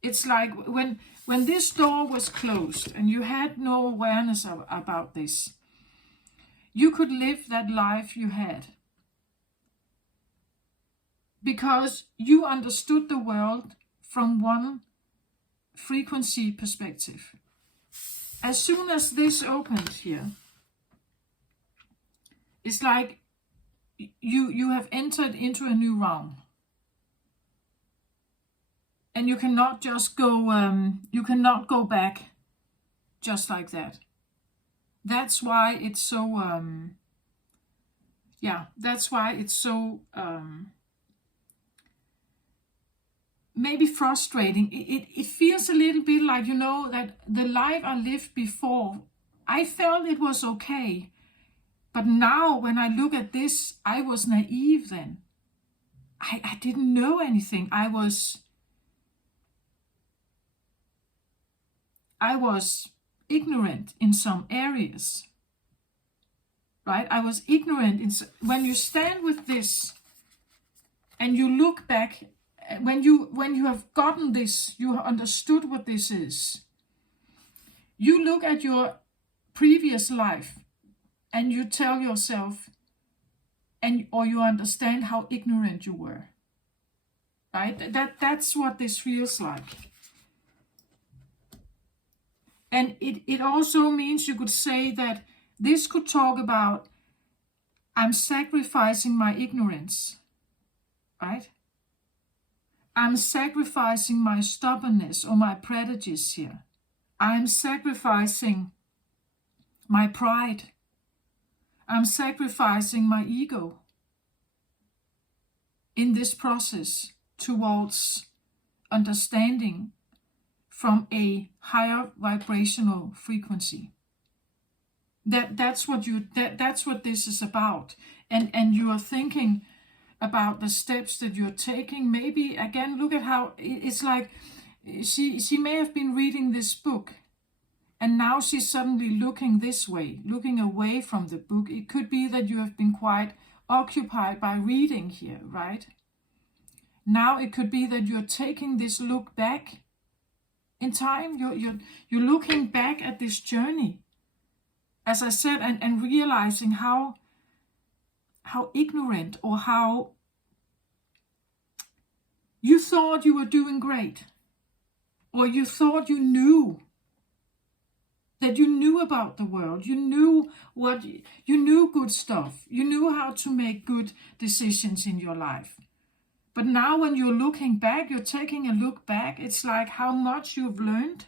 It's like when this door was closed and you had no awareness about this, you could live that life you had because you understood the world from one frequency perspective. As soon as this opened here, it's like you have entered into a new realm. And you cannot just go, you cannot go back just like that. That's why it's so, that's why it's so, maybe frustrating. It feels a little bit like, that the life I lived before, I felt it was okay. But now when I look at this, I was naive then. I didn't know anything. I was ignorant in some areas, right? I was ignorant when you stand with this and you look back, when you have gotten this, you have understood what this is. You look at your previous life and you tell yourself, or you understand how ignorant you were, right? That's what this feels like. And it also means you could say that this could talk about, I'm sacrificing my ignorance, right? I'm sacrificing my stubbornness or my prejudice here. I'm sacrificing my pride. I'm sacrificing my ego in this process towards understanding from a higher vibrational frequency. That's what this is about. And you are thinking about the steps that you're taking. Maybe again, look at how it's like she may have been reading this book and now she's suddenly looking this way, looking away from the book. It could be that you have been quite occupied by reading here, right? Now it could be that you're taking this look back in time. You're looking back at this journey, as I said, and realizing how ignorant, or how you thought you were doing great, or you thought you knew, that you knew about the world, you knew good stuff, you knew how to make good decisions in your life. But now when you're looking back, you're taking a look back, it's like how much you've learned,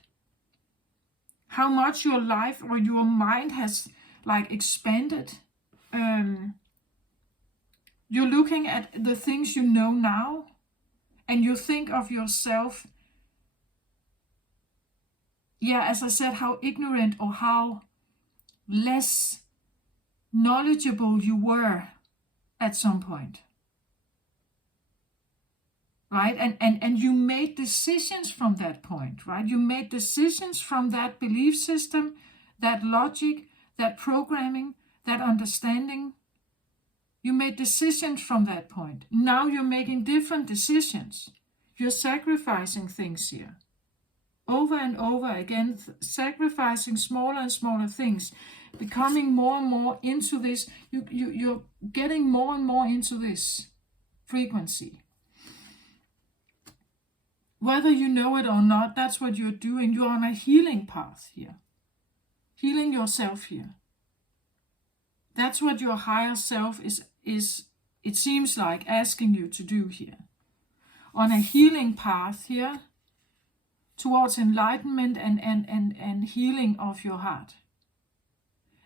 how much your life or your mind has like expanded. You're looking at the things you know now, and you think of yourself, as I said, how ignorant or how less knowledgeable you were at some point. Right? And you made decisions from that point, right? You made decisions from that belief system, that logic, that programming, that understanding. You made decisions from that point. Now you're making different decisions. You're sacrificing things here. Over and over again, sacrificing smaller and smaller things, becoming more and more into this. You're getting more and more into this frequency. Whether you know it or not, that's what you're doing. You're on a healing path here. Healing yourself here. That's what your higher self is it seems like, asking you to do here. On a healing path here, towards enlightenment and healing of your heart.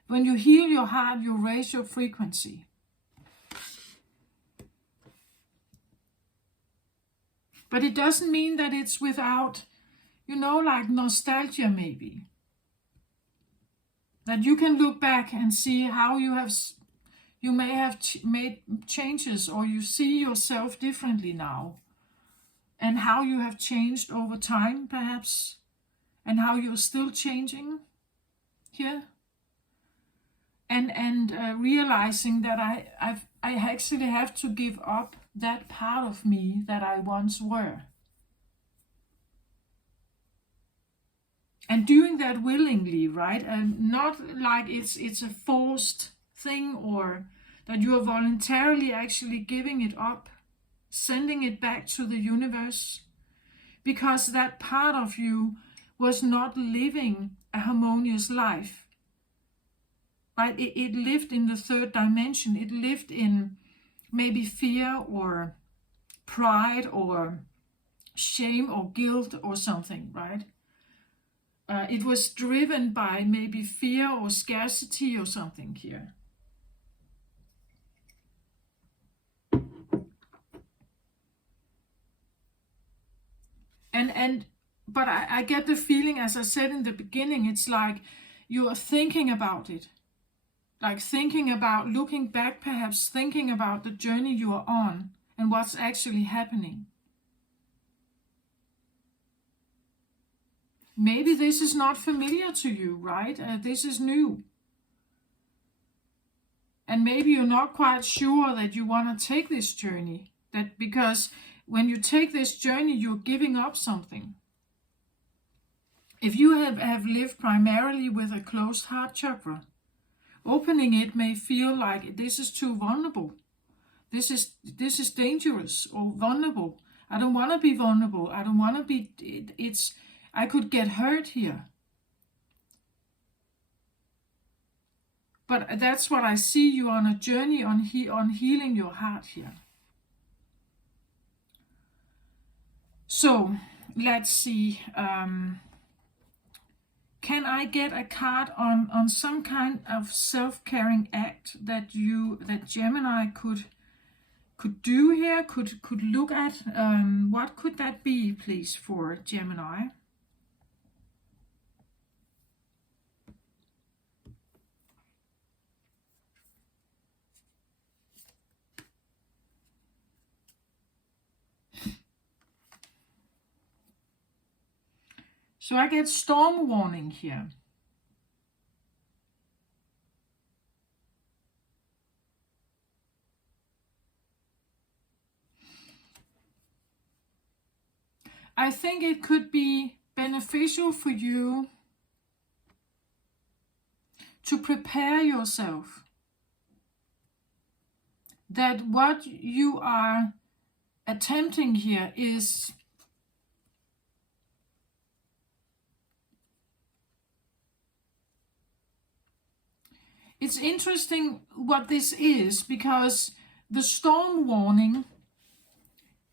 When you heal your heart, you raise your frequency. But it doesn't mean that it's without, like nostalgia maybe. That you can look back and see how you may have made changes, or you see yourself differently now, and how you have changed over time, perhaps, and how you're still changing here. And realizing that I actually have to give up that part of me that I once were. And doing that willingly, right? And not like it's a forced thing, or that you are voluntarily actually giving it up, sending it back to the universe, because that part of you was not living a harmonious life, right? It lived in the third dimension. It lived in maybe fear or pride or shame or guilt or something, right? It was driven by maybe fear or scarcity or something here. But I get the feeling, as I said in the beginning, it's like you are thinking about it. Like thinking about, looking back, perhaps thinking about the journey you are on and what's actually happening. Maybe this is not familiar to you, right? This is new. And maybe you're not quite sure that you want to take this journey. That because when you take this journey, you're giving up something. If you have lived primarily with a closed heart chakra, opening it may feel like this is too vulnerable. This is dangerous or vulnerable. I don't want to be vulnerable. I don't want to be. I could get hurt here. But that's what I see you on a journey on healing your heart here. So let's see. Can I get a card on some kind of self-caring act that Gemini could do here? Could look at? What could that be, please, for Gemini? So I get storm warning here. I think it could be beneficial for you to prepare yourself that what you are attempting here is it's interesting what this is, because the storm warning,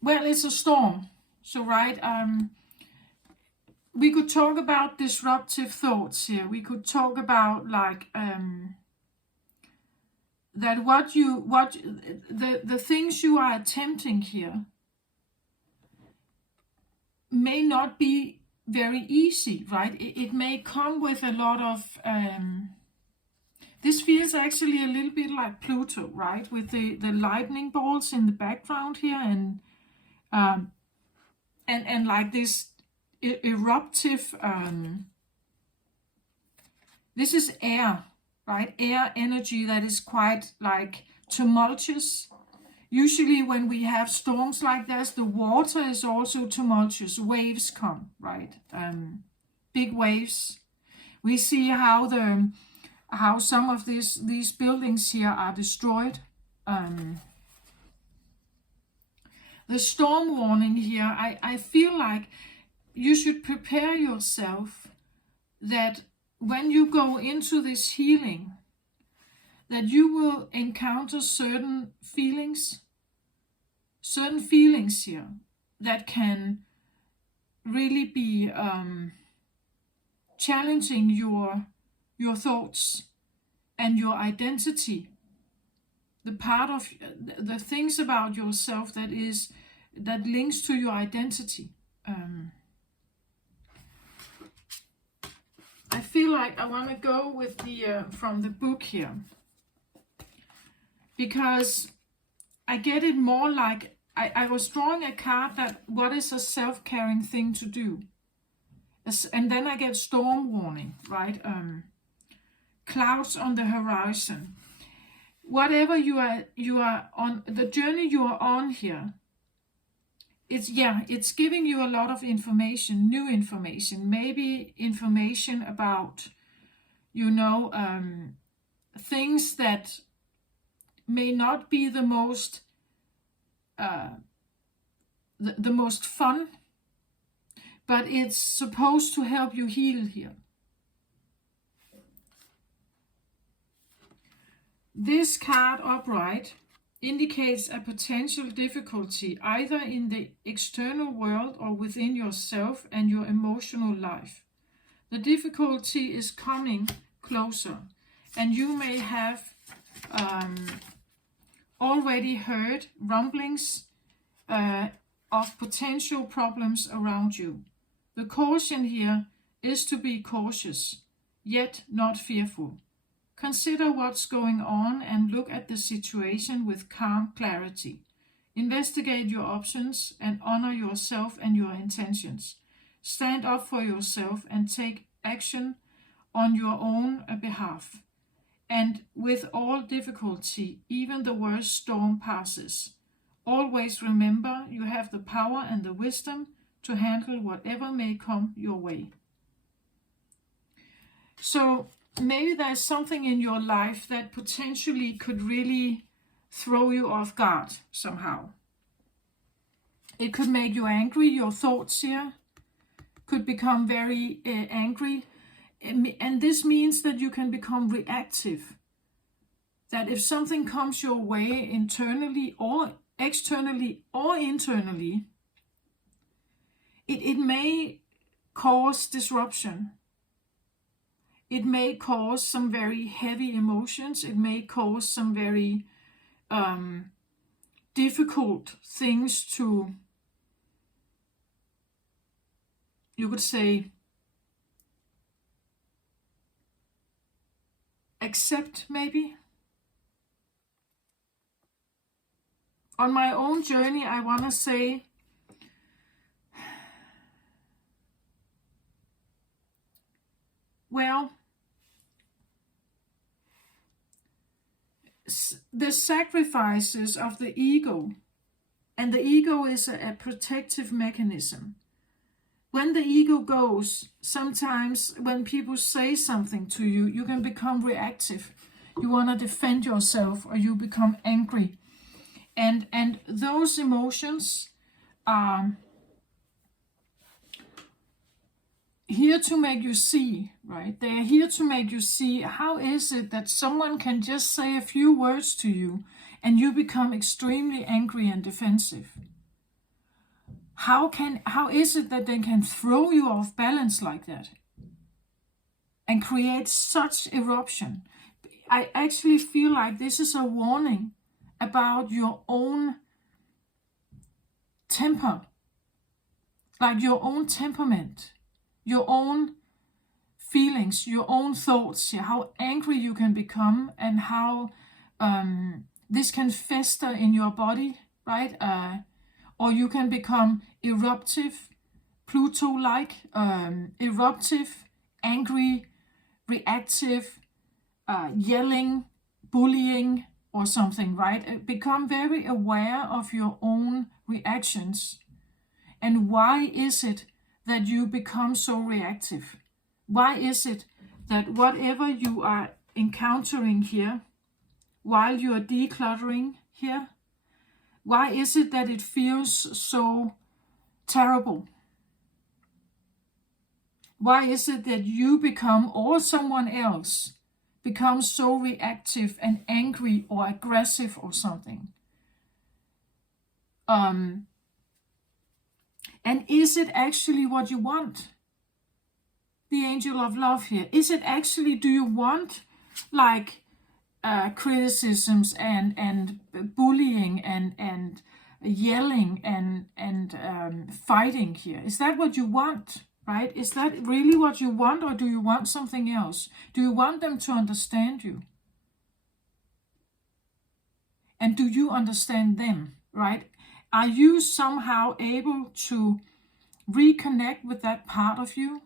well, it's a storm. So, right, we could talk about disruptive thoughts here. We could talk about like that the things you are attempting here may not be very easy, right? It may come with a lot of this feels actually a little bit like Pluto, right? With the lightning bolts in the background here, and like this eruptive. This is air, right? Air energy that is quite like tumultuous. Usually when we have storms like this, the water is also tumultuous. Waves come, right? Big waves. We see how some of these buildings here are destroyed. The storm warning here, I feel like you should prepare yourself that when you go into this healing, that you will encounter certain feelings here that can really be challenging your thoughts and your identity, the part of the things about yourself that links to your identity. I feel like I want to go with the from the book here, because I get it more like I was drawing a card that what is a self-caring thing to do, and then I get storm warning, right? Clouds on the horizon. Whatever you are on the journey you are on here, it's giving you a lot of information, new information, maybe information about, things that may not be the most the most fun, but it's supposed to help you heal here. This card upright indicates a potential difficulty either in the external world or within yourself and your emotional life. The difficulty is coming closer, and you may have already heard rumblings of potential problems around you. The caution here is to be cautious, yet not fearful. Consider what's going on and look at the situation with calm clarity. Investigate your options and honor yourself and your intentions. Stand up for yourself and take action on your own behalf. And with all difficulty, even the worst storm passes. Always remember you have the power and the wisdom to handle whatever may come your way. So maybe there's something in your life that potentially could really throw you off guard somehow. It could make you angry. Your thoughts here could become very angry. And this means that you can become reactive. That if something comes your way internally or externally or internally, it may cause disruption. It may cause some very heavy emotions. It may cause some very difficult things to, you could say, accept maybe. On my own journey, I want to say, well, the sacrifices of the ego, and the ego is a protective mechanism. When the ego goes, sometimes when people say something to you, you can become reactive. You want to defend yourself, or you become angry. And those emotions are here to make you see, right? They are here to make you see how is it that someone can just say a few words to you and you become extremely angry and defensive. How is it that they can throw you off balance like that and create such eruption? I actually feel like this is a warning about your own temper, like your own temperament, your own feelings, your own thoughts, how angry you can become, and how this can fester in your body, right? Or you can become eruptive, Pluto-like, eruptive, angry, reactive, yelling, bullying, or something, right? Become very aware of your own reactions. And why is it that you become so reactive? Why is it that whatever you are encountering here, while you are decluttering here, why is it that it feels so terrible? Why is it that you become, or someone else, becomes so reactive and angry or aggressive or something? And is it actually what you want? The angel of love here. Is it actually, do you want like criticisms and bullying and yelling and fighting here? Is that what you want, right? Is that really what you want, or do you want something else? Do you want them to understand you? And do you understand them, right? Are you somehow able to reconnect with that part of you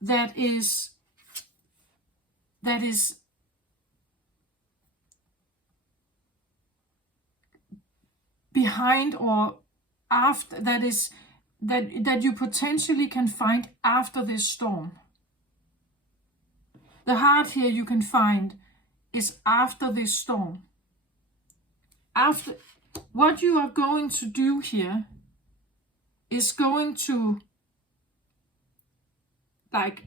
that is behind, or after, that you potentially can find after this storm? The heart here you can find is after this storm. After what you are going to do here is going to like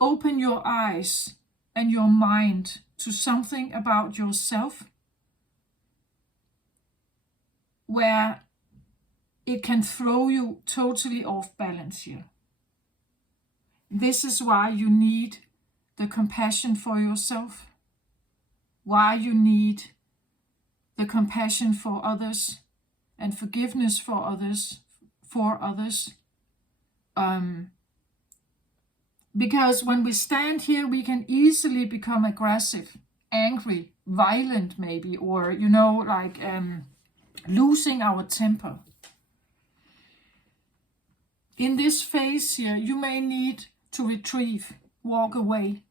open your eyes and your mind to something about yourself where it can throw you totally off balance here. This is why you need the compassion for yourself, why you need the compassion for others and forgiveness for others, because when we stand here, we can easily become aggressive, angry, violent maybe, or, losing our temper. In this phase here, you may need to retrieve, walk away.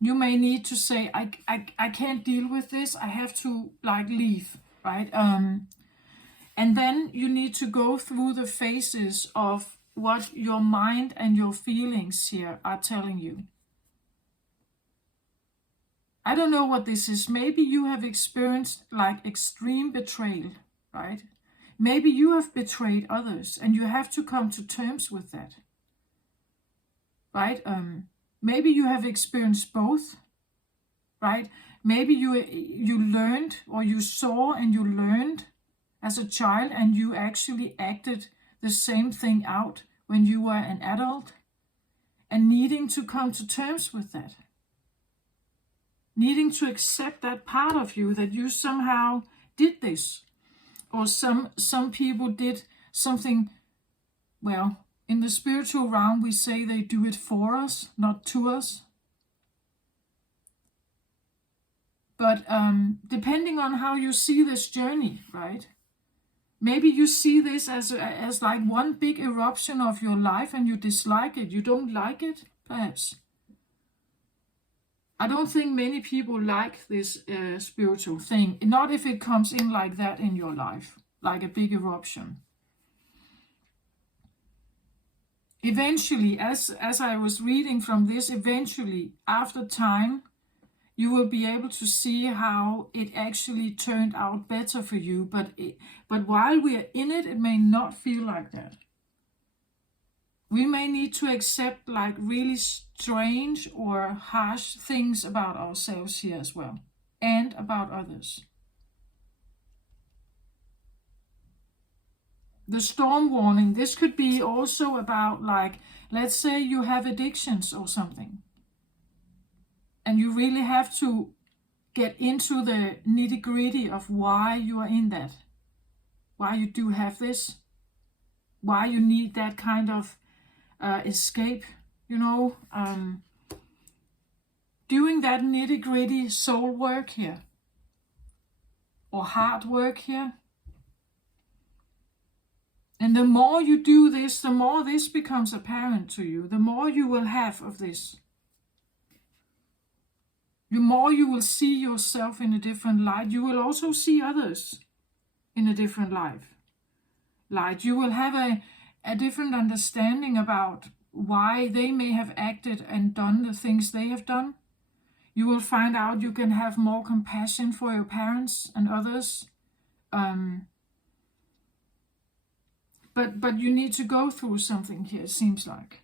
You may need to say, I can't deal with this, I have to leave, right? And then you need to go through the phases of what your mind and your feelings here are telling you. I don't know what this is. Maybe you have experienced extreme betrayal, right? Maybe you have betrayed others and you have to come to terms with that, right? Maybe you have experienced both, right? Maybe you learned, or you saw and you learned as a child, and you actually acted the same thing out when you were an adult, and needing to come to terms with that. Needing to accept that part of you, that you somehow did this. Or some people did something, well, in the spiritual realm, we say they do it for us, not to us. But depending on how you see this journey, right? Maybe you see this as like one big eruption of your life and you dislike it. You don't like it, perhaps. I don't think many people like this spiritual thing. Not if it comes in like that in your life, like a big eruption. Eventually, as I was reading from this, eventually, after time, you will be able to see how it actually turned out better for you. But while we are in it, it may not feel like that. We may need to accept really strange or harsh things about ourselves here as well, and about others. The storm warning, this could be also about let's say you have addictions or something. And you really have to get into the nitty-gritty of why you are in that. Why you do have this. Why you need that kind of escape, doing that nitty-gritty soul work here, or hard work here. And the more you do this, the more this becomes apparent to you, the more you will have of this. The more you will see yourself in a different light. You will also see others in a different light. You will have a different understanding about why they may have acted and done the things they have done. You will find out you can have more compassion for your parents and others. But you need to go through something here, it seems like.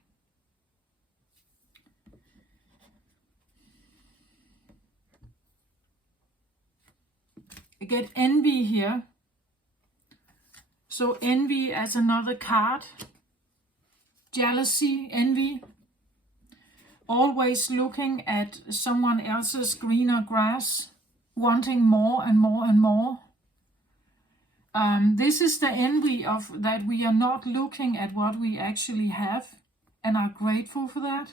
I get envy here. So envy as another card. Jealousy, envy. Always looking at someone else's greener grass, wanting more and more and more. This is the envy of that we are not looking at what we actually have and are grateful for that.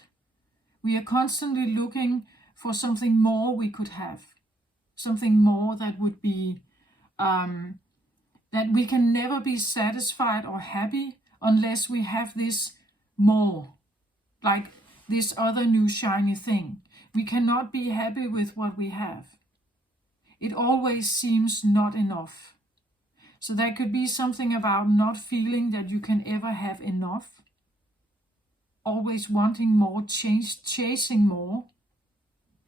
We are constantly looking for something more we could have, something more that would be, that we can never be satisfied or happy unless we have this more, like this other new shiny thing. We cannot be happy with what we have. It always seems not enough. So there could be something about not feeling that you can ever have enough, always wanting more, chasing more,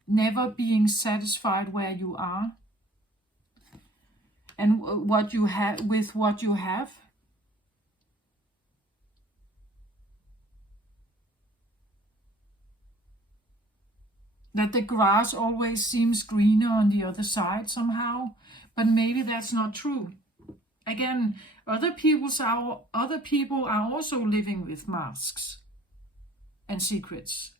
never being satisfied where you are and what you have with what you have. That the grass always seems greener on the other side somehow, but maybe that's not true. Again, other people are also living with masks and secrets.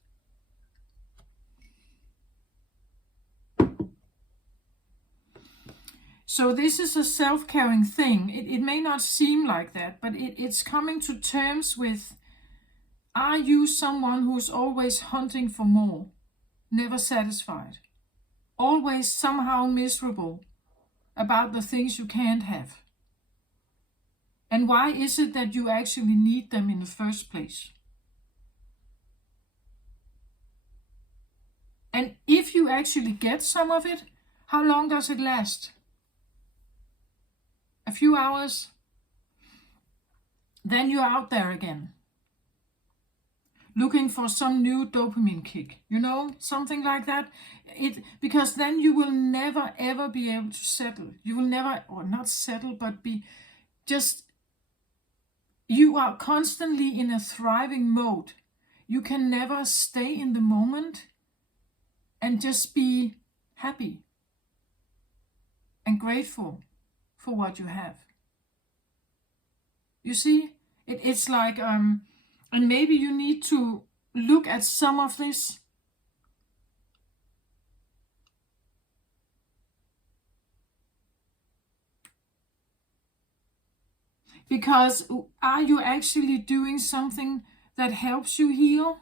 So this is a self-caring thing. It may not seem like that, but it's coming to terms with, are you someone who's always hunting for more, never satisfied, always somehow miserable about the things you can't have? And why is it that you actually need them in the first place? And if you actually get some of it, how long does it last? A few hours? Then you're out there again, looking for some new dopamine kick, something like that. Because then you will never ever be able to settle. You will never, or not settle, but be just, you are constantly in a thriving mode. You can never stay in the moment and just be happy and grateful for what you have. You see, it's like, and maybe you need to look at some of this. Because are you actually doing something that helps you heal?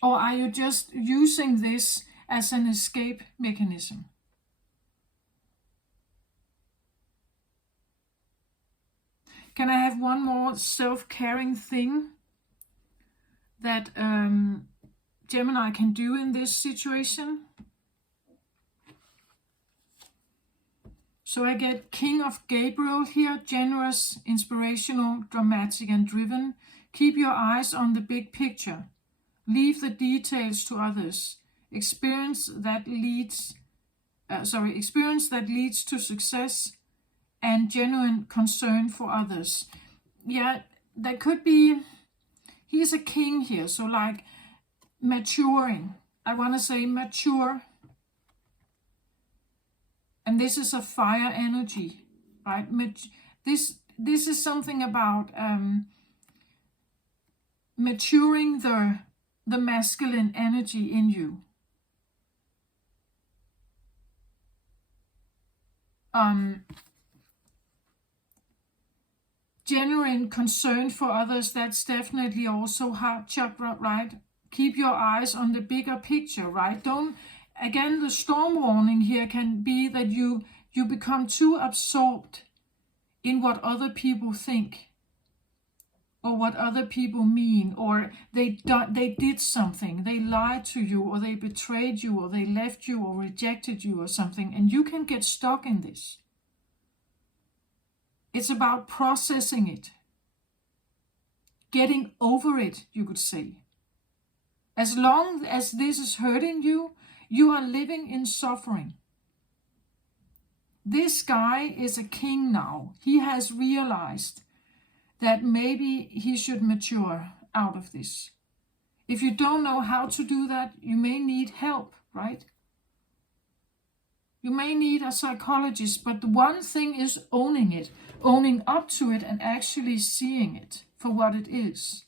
Or are you just using this as an escape mechanism? Can I have one more self-caring thing that Gemini can do in this situation? So I get King of Gabriel here, generous, inspirational, dramatic, and driven. Keep your eyes on the big picture. Leave the details to others. Experience that leads to success and genuine concern for others. Yeah, that could be, he's a king here, so like maturing. I want to say mature. And this is a fire energy, right? This is something about maturing the masculine energy in you. Genuine concern for others, that's definitely also heart chakra, right? Keep your eyes on the bigger picture, right? Again, the storm warning here can be that you become too absorbed in what other people think, or what other people mean, or they did something, they lied to you, or they betrayed you, or they left you, or rejected you, or something, and you can get stuck in this. It's about processing it, getting over it, you could say. As long as this is hurting you, you are living in suffering. This guy is a king now. He has realized that maybe he should mature out of this. If you don't know how to do that, you may need help, right? You may need a psychologist, but the one thing is owning it, owning up to it, and actually seeing it for what it is.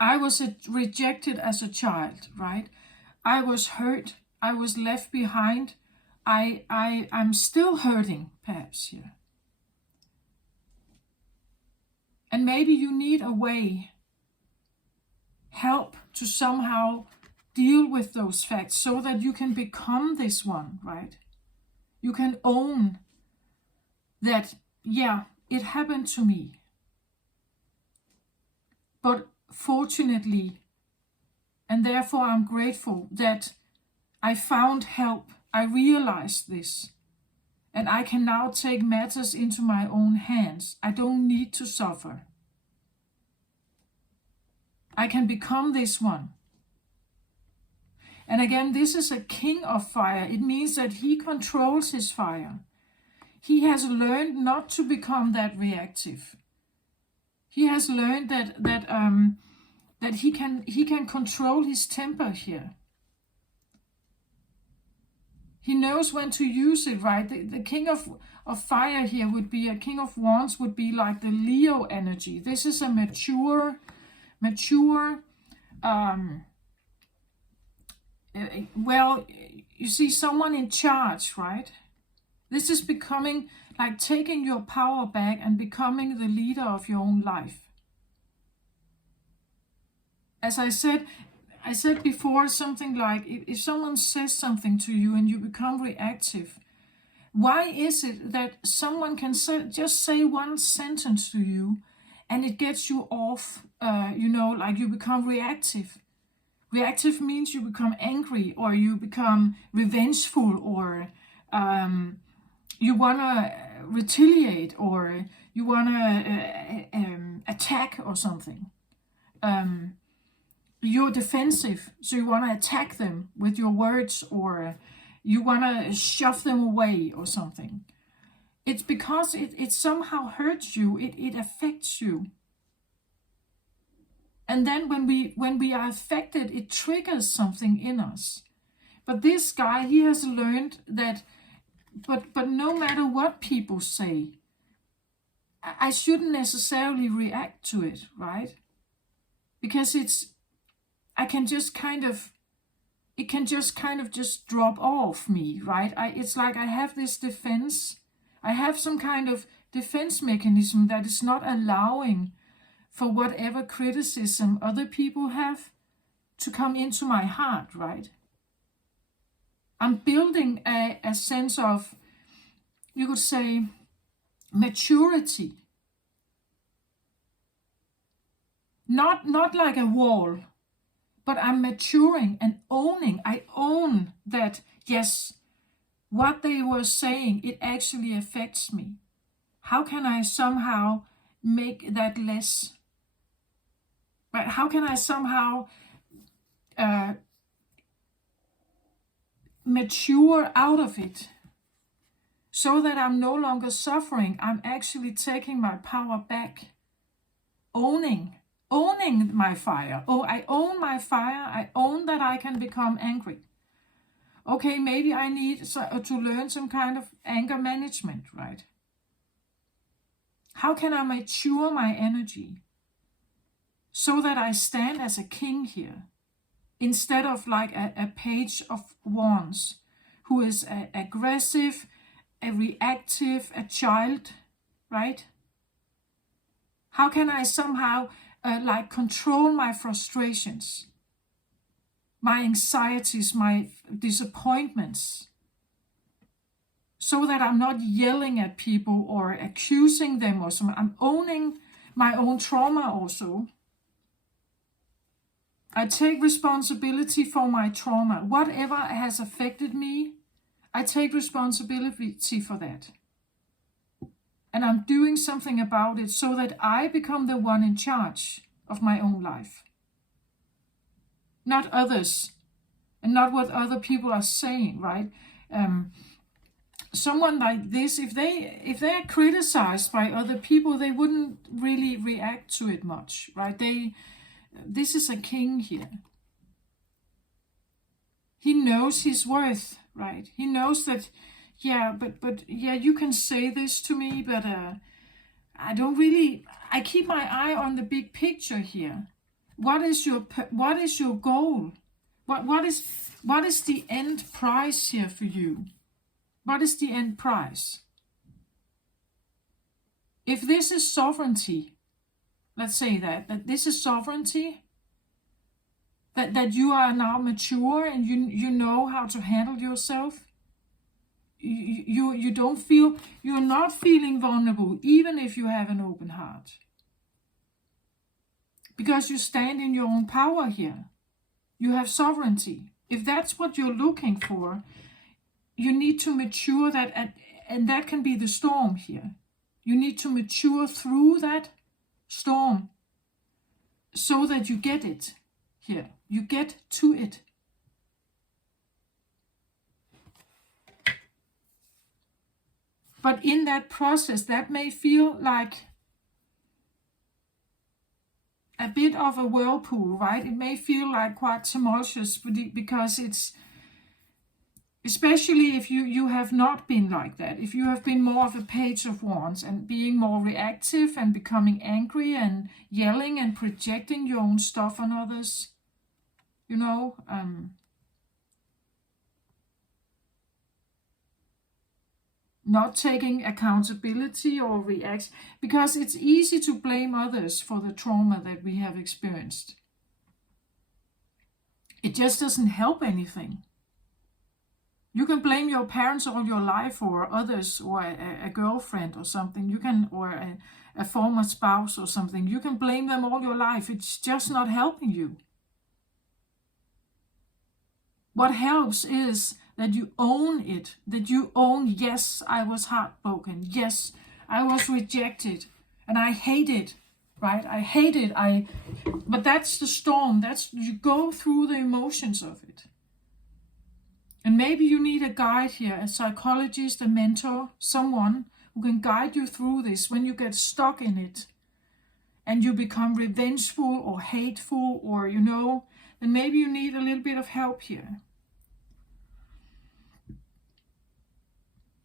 I was rejected as a child, right? I was hurt. I was left behind. I'm still hurting, perhaps, here. And maybe you need a way, help to somehow deal with those facts so that you can become this one, right? You can own that, yeah, it happened to me. But fortunately, and therefore I'm grateful that I found help. I realized this. And I can now take matters into my own hands. I don't need to suffer. I can become this one. And again, this is a king of fire. It means that he controls his fire. He has learned not to become that reactive. He has learned that he can control his temper here. He knows when to use it, right? The king of fire here would be, a king of wands would be like the Leo energy. This is a mature, well, you see, someone in charge, right? This is becoming like taking your power back and becoming the leader of your own life. As I said before, something like, if someone says something to you and you become reactive, why is it that someone can just say one sentence to you and it gets you off, like you become reactive? Reactive means you become angry, or you become revengeful, or you want to retaliate, or you want to attack or something. You're defensive, so you want to attack them with your words, or you want to shove them away or something. It's because it somehow hurts you, it affects you. And then when we are affected, it triggers something in us. But this guy, he has learned that, but no matter what people say, I shouldn't necessarily react to it, right? Because it can just kind of just drop off me, right? It's like I have this defense. I have some kind of defense mechanism that is not allowing for whatever criticism other people have to come into my heart, right? I'm building a sense of, you could say, maturity. Not like a wall, but I'm maturing and owning. I own that, yes, what they were saying, it actually affects me. How can I somehow make that less? Right? How can I somehow mature out of it so that I'm no longer suffering? I'm actually taking my power back, owning my fire. Oh, I own my fire. I own that I can become angry. Okay, maybe I need to learn some kind of anger management, right? How can I mature my energy so that I stand as a king here, instead of like a page of wands who is aggressive, a reactive, a child, right? How can I somehow control my frustrations, my anxieties, my disappointments, so that I'm not yelling at people or accusing them or something? I'm owning my own trauma also. I take responsibility for my trauma. Whatever has affected me, I take responsibility for that. And I'm doing something about it so that I become the one in charge of my own life. Not others, and not what other people are saying, right? Someone like this, if they're criticized by other people, they wouldn't really react to it much, right? This is a king here. He knows his worth, right? He knows that, yeah, but you can say this to me, but I keep my eye on the big picture here. What is your goal? What is the end prize here for you? What is the end prize? If this is sovereignty, Let's say that this is sovereignty, that you are now mature and you know how to handle yourself. You don't feel, you're not feeling vulnerable, even if you have an open heart. Because you stand in your own power here. You have sovereignty. If that's what you're looking for, you need to mature that, and that can be the storm here. You need to mature through that storm so that you get it here. You get to it. But in that process, that may feel like a bit of a whirlpool, right? It may feel like quite tumultuous because it's, especially if you have not been like that, if you have been more of a Page of Wands and being more reactive and becoming angry and yelling and projecting your own stuff on others, you know, not taking accountability or react, because it's easy to blame others for the trauma that we have experienced. It just doesn't help anything. You can blame your parents all your life, or others, or a girlfriend or something. You can, or a former spouse or something. You can blame them all your life. It's just not helping you. What helps is that you own it, that you own, yes, I was heartbroken. Yes, I was rejected and I hate it, right? I hate it. But that's the storm. You go through the emotions of it. And maybe you need a guide here, a psychologist, a mentor, someone who can guide you through this when you get stuck in it and you become revengeful or hateful, or, you know, then maybe you need a little bit of help here.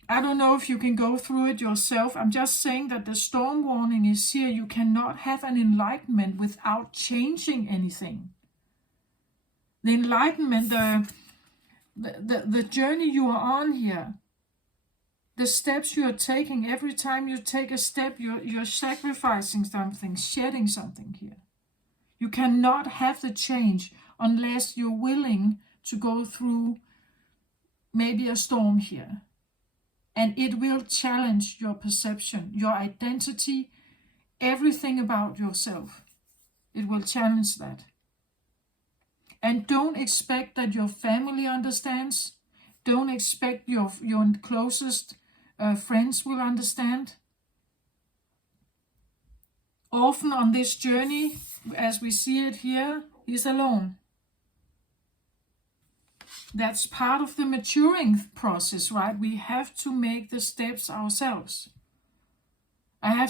I don't know if you can go through it yourself. I'm just saying that the storm warning is here. You cannot have an enlightenment without changing anything. The enlightenment, the journey you are on here, the steps you are taking, every time you take a step, you're sacrificing something, shedding something here. You cannot have the change unless you're willing to go through maybe a storm here. And it will challenge your perception, your identity, everything about yourself. It will challenge that. And don't expect that your family understands. Don't expect your closest friends will understand. Often on this journey, as we see it here, he's alone. That's part of the maturing process, right? We have to make the steps ourselves. I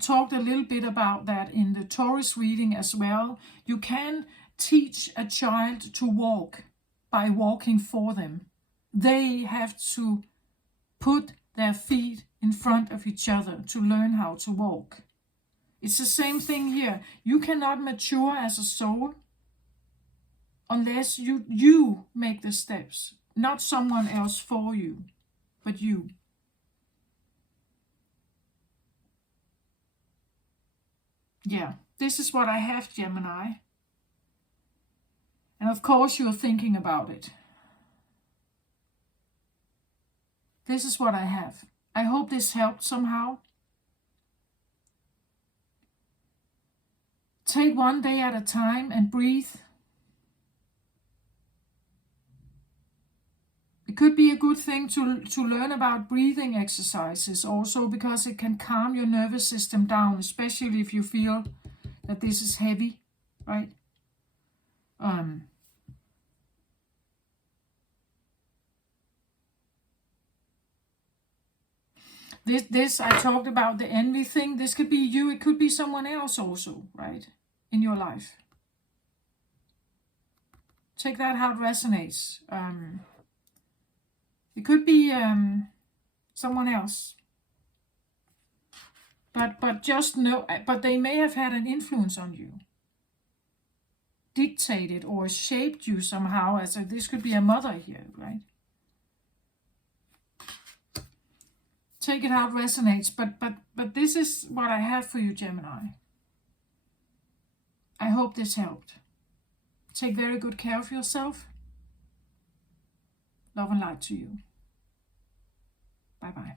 talked a little bit about that in the Taurus reading as well. You can teach a child to walk by walking for them. They have to put their feet in front of each other to learn how to walk. It's the same thing here. You cannot mature as a soul unless you make the steps, not someone else for you, but you. Yeah, this is what I have, Gemini. And of course you're thinking about it. This is what I have. I hope this helped somehow. Take one day at a time and breathe. It could be a good thing to learn about breathing exercises also, because it can calm your nervous system down, especially if you feel that this is heavy, right? This I talked about the envy thing. This could be you. It could be someone else also, right? In your life. Take that how it resonates. It could be someone else. But just know, but they may have had an influence on you. Dictated or shaped you somehow. As this could be a mother here, right? Take it how it resonates. But this is what I have for you, Gemini. I hope this helped. Take very good care of yourself. Love and light to you. Bye-bye.